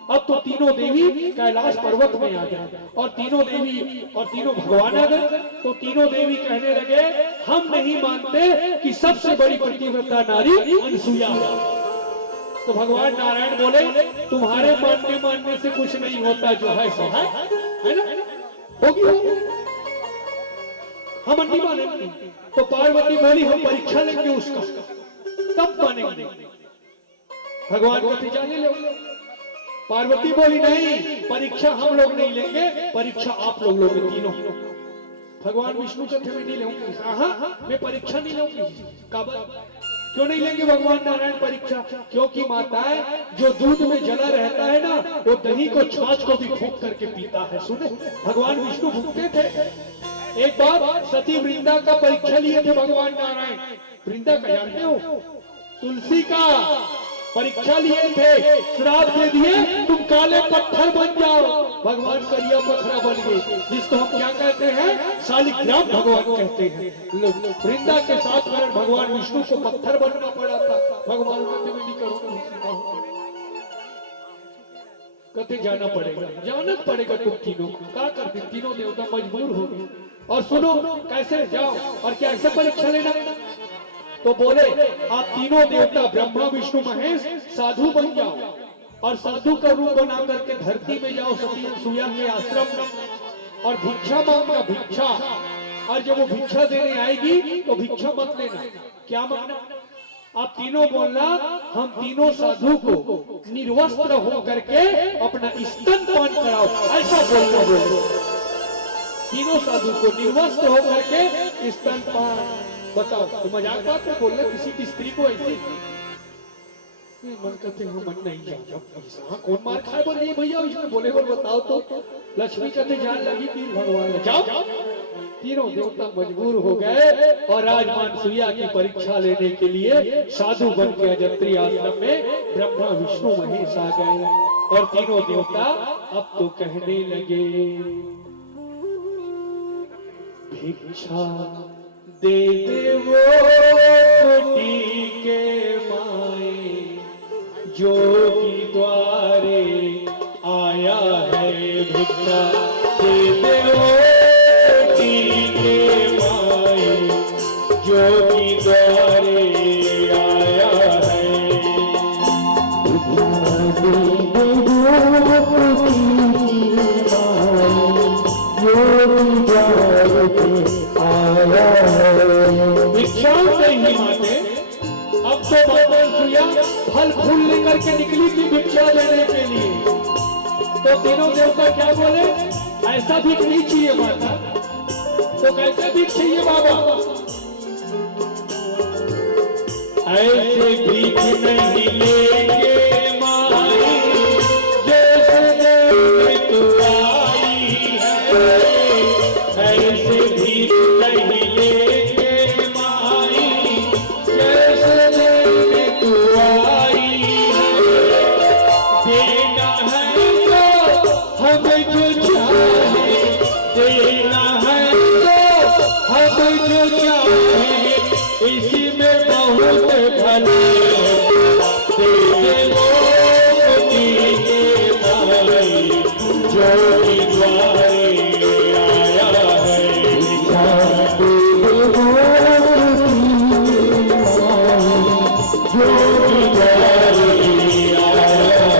अब तो तीनों देवी कैलाश पर्वत में आ गए और तीनों देवी और तीनों भगवान आ गए। तो तीनों देवी कहने लगे हम नहीं मानते कि सबसे बड़ी पतिव्रता नारी अनसुईया है। तो भगवान नारायण बोले तुम्हारे मानने से कुछ नहीं होता, जो है सो है ना, होगी हम नहीं मानेंगे। तो पार्वती बोली हम परीक्षा लेंगे उसका, तब मानेंगे। भगवान कहते जाने लो। पार्वती बोली नहीं, परीक्षा हम लोग नहीं लेंगे, परीक्षा आप लोग लोगे तीनों। भगवान विष्णु कहते मैं नहीं लूंगी, हाँ मैं परीक्षा नहीं लूंगी। क्यों नहीं लेंगे भगवान नारायण परीक्षा? क्योंकि माताएं जो दूध में जला रहता है ना, वो दही को छाछ को भी फूंक करके पीता है। सुने भगवान विष्णु फूंकते थे। एक बार सती वृंदा का परीक्षा लिए थे भगवान नारायण। वृंदा का जानते हो, तुलसी का परीक्षा लिए थे, श्राप दे दिए तुम काले पत्थर बन जाओ। भगवान करिया पत्थर बन गए, जिसको हम क्या कहते हैं, शालिग्राम भगवान कहते हैं। वृंदा के साथ कारण भगवान विष्णु को पत्थर बनना पड़ा था। भगवान कहते मैं नहीं करूंगा, कहते जाना पड़ेगा तुम तीनों को। क्या करते, तीनों देवता मजबूर हो गए। और सुनो कैसे जाओ और क्या ऐसा परीक्षा लेना? तो बोले आप तीनों देवता ब्रह्मा विष्णु महेश साधु बन जाओ और साधु का रूप बना करके धरती में जाओ सती अनसुईया के आश्रम में और भिक्षा मांगना, भिक्षा। और जब वो भिक्षा देने आएगी तो भिक्षा मत लेना। क्या मांगना? आप तीनों बोलना हम तीनों साधु को निर्वस्त्र हो करके अपना स्तनपान कराओ, ऐसा बोलना। बोलो तीनों साधु को निर्वस्त्र हो करके स्तनपान। बताओ तो मजाक बात में बोल रहे किसी की स्त्री को ऐसे मन करते हो, मन नहीं जाएगा। कौन मार खाए बोल नहीं भैया इसमें बोले बोल बताओ तो। लक्ष्मी कहते जान लगी तीन भगवान जाओ। तीनों देवता मजबूर हो गए और राजमान अनसुईया की परीक्षा लेने के लिए साधु बन के अजंत्री आश्रम में ब्रह्मा विष्णु महेश आ गए। और तीनों देवता अब तो कहने लगे भिक्षा दे दे वो कोटि के माए जोगी द्वारे आया है। भिक्षा दे दे वो कोटि के माए जोगी द्वारे आया है। भिक्षा नहीं माते। अब तो माता अनसुईया फल फूल लेकर के निकली थी भिक्षा लेने के लिए। तो तीनों देवता क्या बोले ऐसा भीख नहीं चाहिए माता। तो कैसे भीख चाहिए बाबा? ऐसे भीख नहीं लेंगे माई जैसे देव तू आई है। ऐसे भीख नहीं लेंगे माई जैसे देव तू आई है। देना है तो हमें जो चाहे, देना है तो हमें जो चाहे, इसी में बहुत भले दे दे वो कोटि के माई जोगी द्वारे आया है। जोगी द्वारे आया है।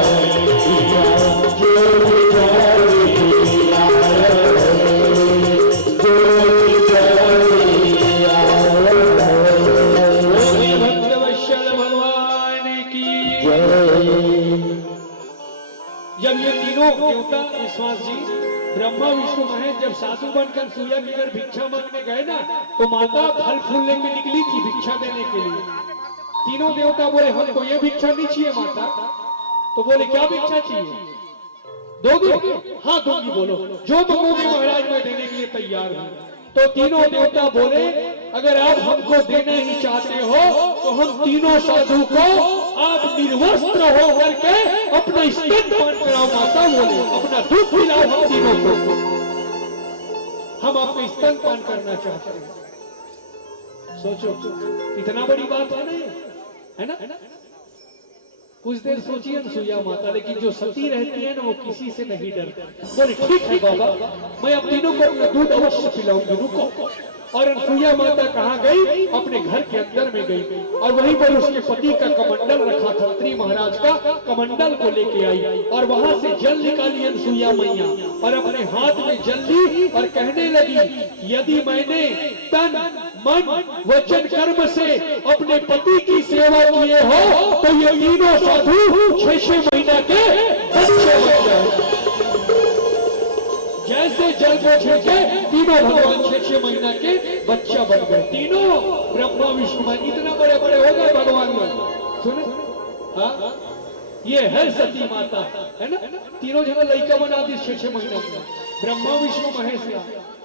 जोगी द्वारे आया है। जोगी द्वारे आया है। भक्तवत्सल भगवान की जय। जब ये तीनों देवता विश्वास जी ब्रह्मा विष्णु महेश जब साधु बनकर अनसुईया के घर भिक्षा मांगने गए ना, तो माता फल फूल लेके निकली थी भिक्षा देने के लिए। तीनों देवता बोले हमको ये भिक्षा नहीं चाहिए माता। तो बोले क्या भिक्षा चाहिए, दोगे? हाँ दूंगी, बोलो जो मांगोगे महाराज मैं देने के लिए तैयार हूँ। तो तीनों देवता बोले अगर आप हमको देना ही चाहते हो तो हम तीनों साधु को आप निर्वस्त्र हो करके अपना स्तन पान कराओ माता। बोले अपना दूध पिलाओ हम तीनों को, हम आपको स्तन पान करना चाहते हैं। सोचो इतना बड़ी बात है ना? कुछ देर सोचिए अनसुईया माता, लेकिन जो सती रहती है ना वो किसी से नहीं डरती। बोले ठीक है बाबा, मैं अब तीनों को अपना दूध अवश्य पिलाऊंगी, रुको। और अनसुईया माता कहाँ गई? अपने घर के अंदर में गई और वहीं पर उसके पति का कमंडल रखा था, खत्री महाराज का कमंडल को लेके आई और वहां से जल निकाली अनसुईया मैया और अपने हाथ में जल ली और कहने लगी यदि मैंने तन मन वचन कर्म से अपने पति की सेवा किए हो तो ये तीनों साधु 6 महीना के बच्चे बन जाए। जैसे जल को छेके तीनों भगवान 6 महीना के बच्चा बन गए। तीनों ब्रह्मा विष्णु इतना बड़े बड़े हो गए भगवान में। सुने हाँ, ये है सती माता है ना। तीनों जगह लड़का बना दी 6 महीना में, ब्रह्मा विष्णु महेश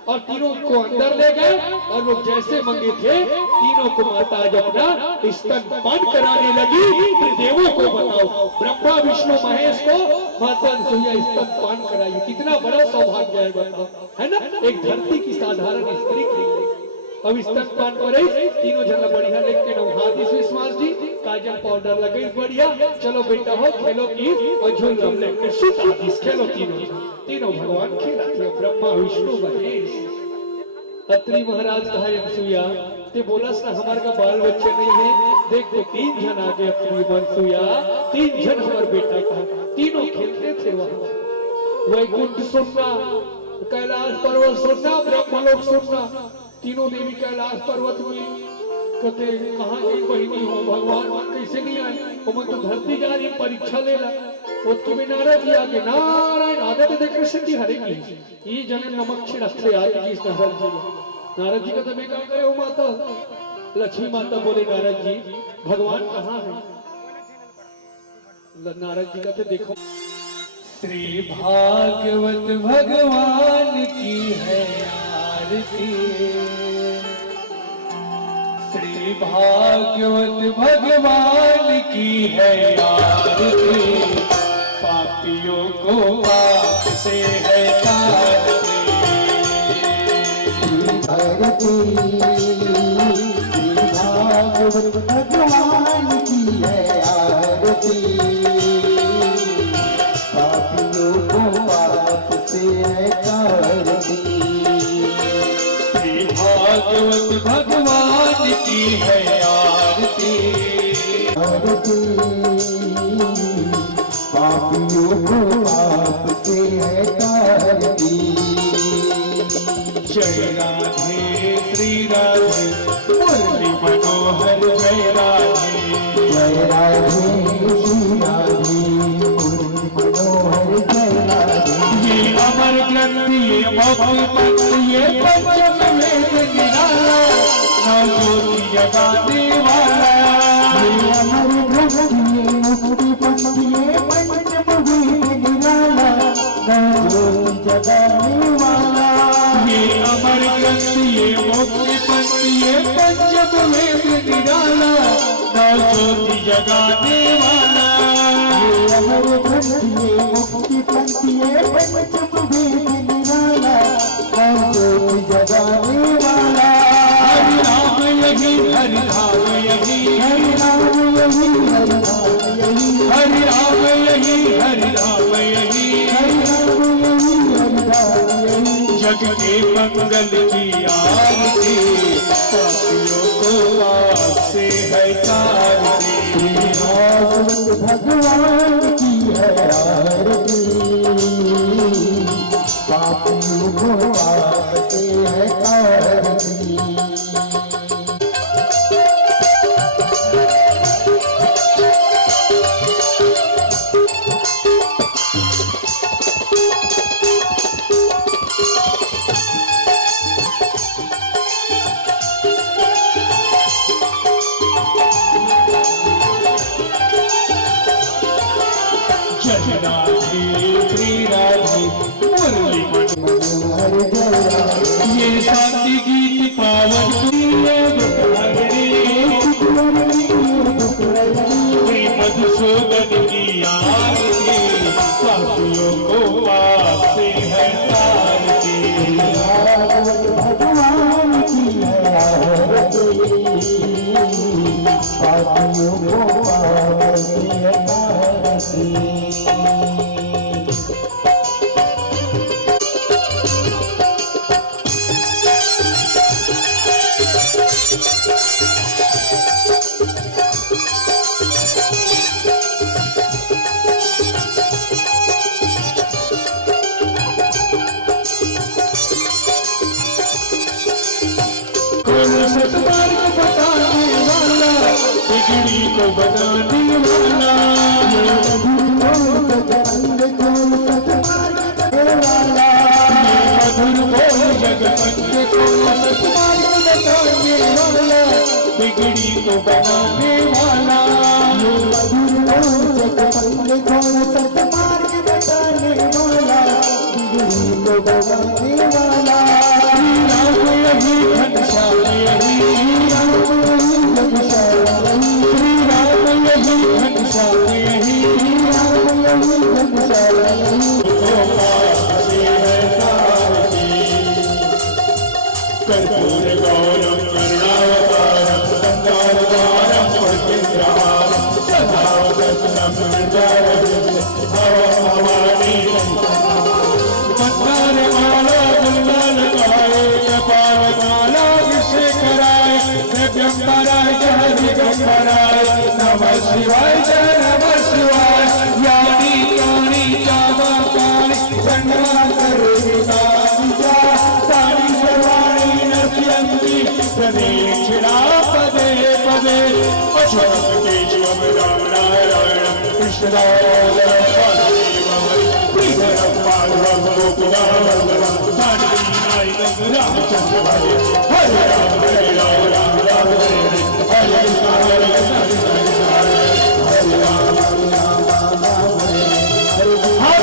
और तीनों को अंदर ले गए और लोग जैसे मंगे थे तीनों को माता आज अपना स्तन पान कराने लगी। फिर देवों को बताओ ब्रह्मा विष्णु महेश को माता अनसुईया स्तन पान कराई। कितना बड़ा सौभाग्य है बताओ, है ना। एक धरती की साधारण स्त्री थी, अब स्तन पान कराई। तीनों जन बढ़िया लेके नौहादी विश्वास जी काजल पाउडर लगे बढ़िया, चलो बेटा हो खेलो की और झूल लेके सुता खेलो। तीनों भगवान खेला थे, ब्रह्मा विष्णु महेश। अत्रि महाराज कहा अनसुईया ते बोलस ना हमारे का बाल बच्चे नहीं है, देख तो 3 जन आ गए अत्रि अनसुईया, 3 जन हमारे बेटा का। तीनों खेलते थे वहां, वैकुंठ सुनना, कैलाश पर्वत सुनना, ब्रह्मलोक सुनना। तीनों देवी कैलाश पर्वत में कहते कहाँ गई बहिनी हो भगवान कैसे नहीं आए, वो तो धरती जा रही परीक्षा ले ला। वो तुम्हें नारद जी आगे नारायण आदत देकर सिद्धि हरेगी ये जन नमक छिड़कते आगे इस नारद जी। नारद जी का तो बेकार करे हो माता। लक्ष्मी माता बोले नारद जी भगवान कहाँ है? नारद जी का तो देखो श्री भागवत भगवान की है आरती, श्री भागवत भगवान की है आरती, पापियों को पाप से है तारती। श्री भागवत भगवान की है आरती, पापियों को पाप से है तारती। श्री भागवत भगवान की है आरती, पापियों को पाप से है तारती। जय राधे श्री राधे मुरली मनोहर जय राधे, जय राधे श्री राधे मुरली मनोहर जय राधे। ये अमर ग्रंथ ये मौखिक पंथ ये पंचम वेद निराला, नौ ज्योति जगाने वाला। ये अमर ग्रंथ ये मुक्ति पंथ ये पंचम वेद निराला, नौ ज्योति जगाने वाला। ये अमर ग्रंथ ये मुक्ति पंथ ये पंचम वेद निराला, नौ ज्योति जगाने वाला। ये अमर ग्रंथ ये मुक्ति पंथ ये पंचम वेद निराला, नौ ज्योति जगाने वाला। हरि राम यही हरि धाम यही, हरि राम यही हरि राम यही, हरि राम यही हरि राम यही, हरि राम यही हरि राम यही। जग के मंगल की आरती, पापियों को पाप से है तारती। भागवत भगवान की है आरती, पापियों को पाप से है तारती। मधुसूदन की आरती, पापियों को पाप से है तारती। भगवान की है आरती, पापियों को पाप से है तारती। सतमार्ग बताने वाला, बिगड़ी को बनाने वाला, मधुर बोल जगबंद को सतमार्ग बताने वाला, बिगड़ी को बनाने वाला, मधुर बोल जगबंद को सतमार्ग बताने वाला, बिगड़ी को बनाने वाला। यही घनश्याम यही राम, यही घनश्याम यही कर्पूर गौरम करुणावतारम संगारदारम पवित्रहारम सदा वदनं भवानी मंदार माला गुलमाल गाए, कपाल माला अभिषेक कराए, दिगंबराय जय दिगंबराय, नमः शिवाय जय नमः शिवाय। यानी यानी जावा काली संगमा करोगी दानिजा, तानी सर्वाणी नश्यन्ति प्रदक्षिणा पदे पदे। अशोक केशवम राम नारायण कृष्ण दामोदरम वासुदेवम श्रीधरम माधवम गोकुलाम रामचंद्र हरे हरे राम राम राम हरे हरे कृष्ण हरे कृष्ण कृष्ण कृष्ण हरे हरे राम हाँ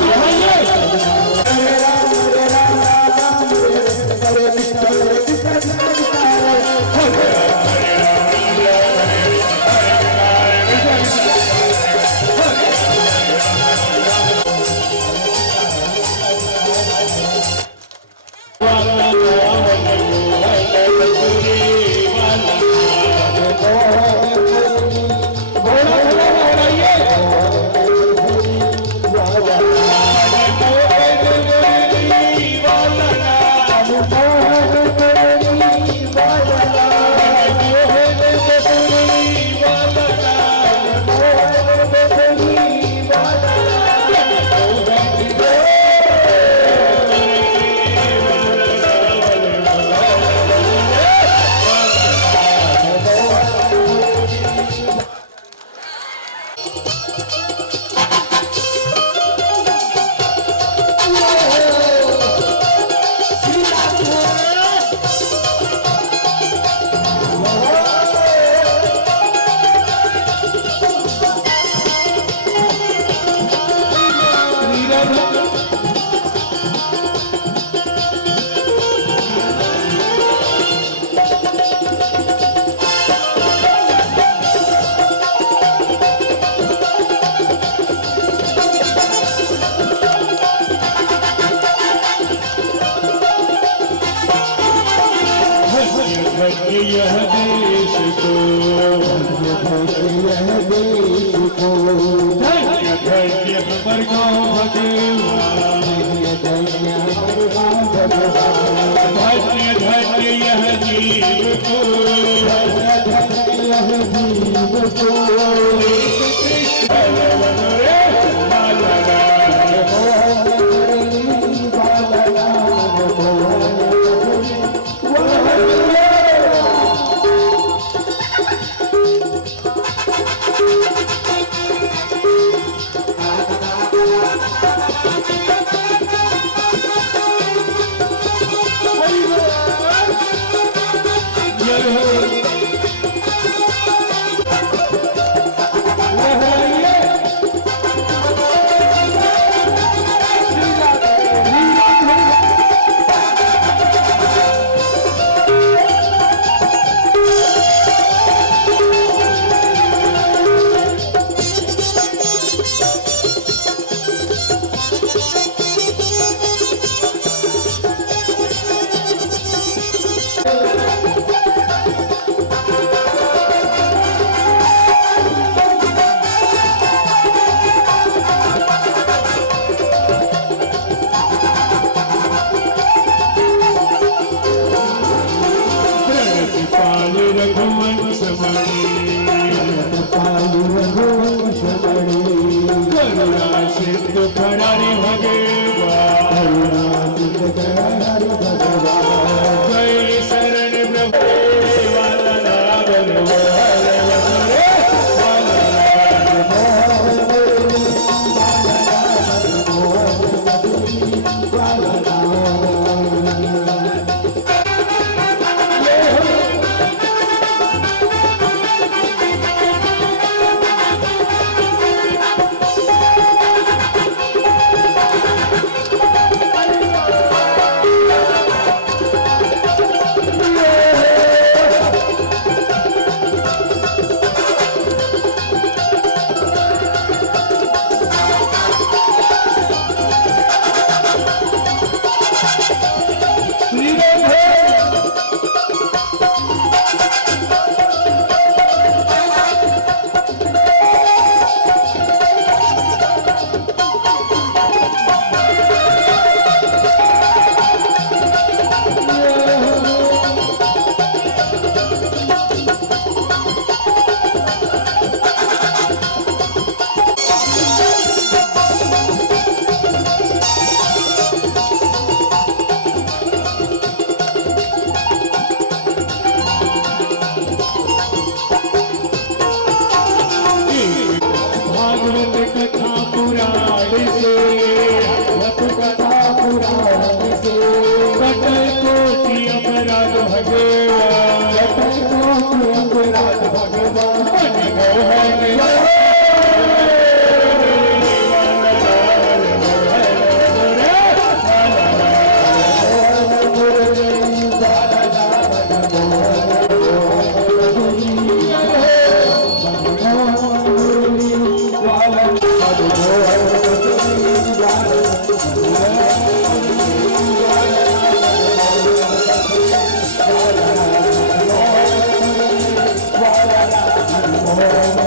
दिखाइए यह देश को यह देश को धन्य धन्य हमर गाँव भगवान, धन्य धन्य यह जीव को, यह जीव को सिंधु खरारी भगवान जय शरण प्रभु वाला भागवत कथा पुराण से कथा पुराण से कटल कोटि अपराध भगवान अपराध भगवान मनमोहन Oh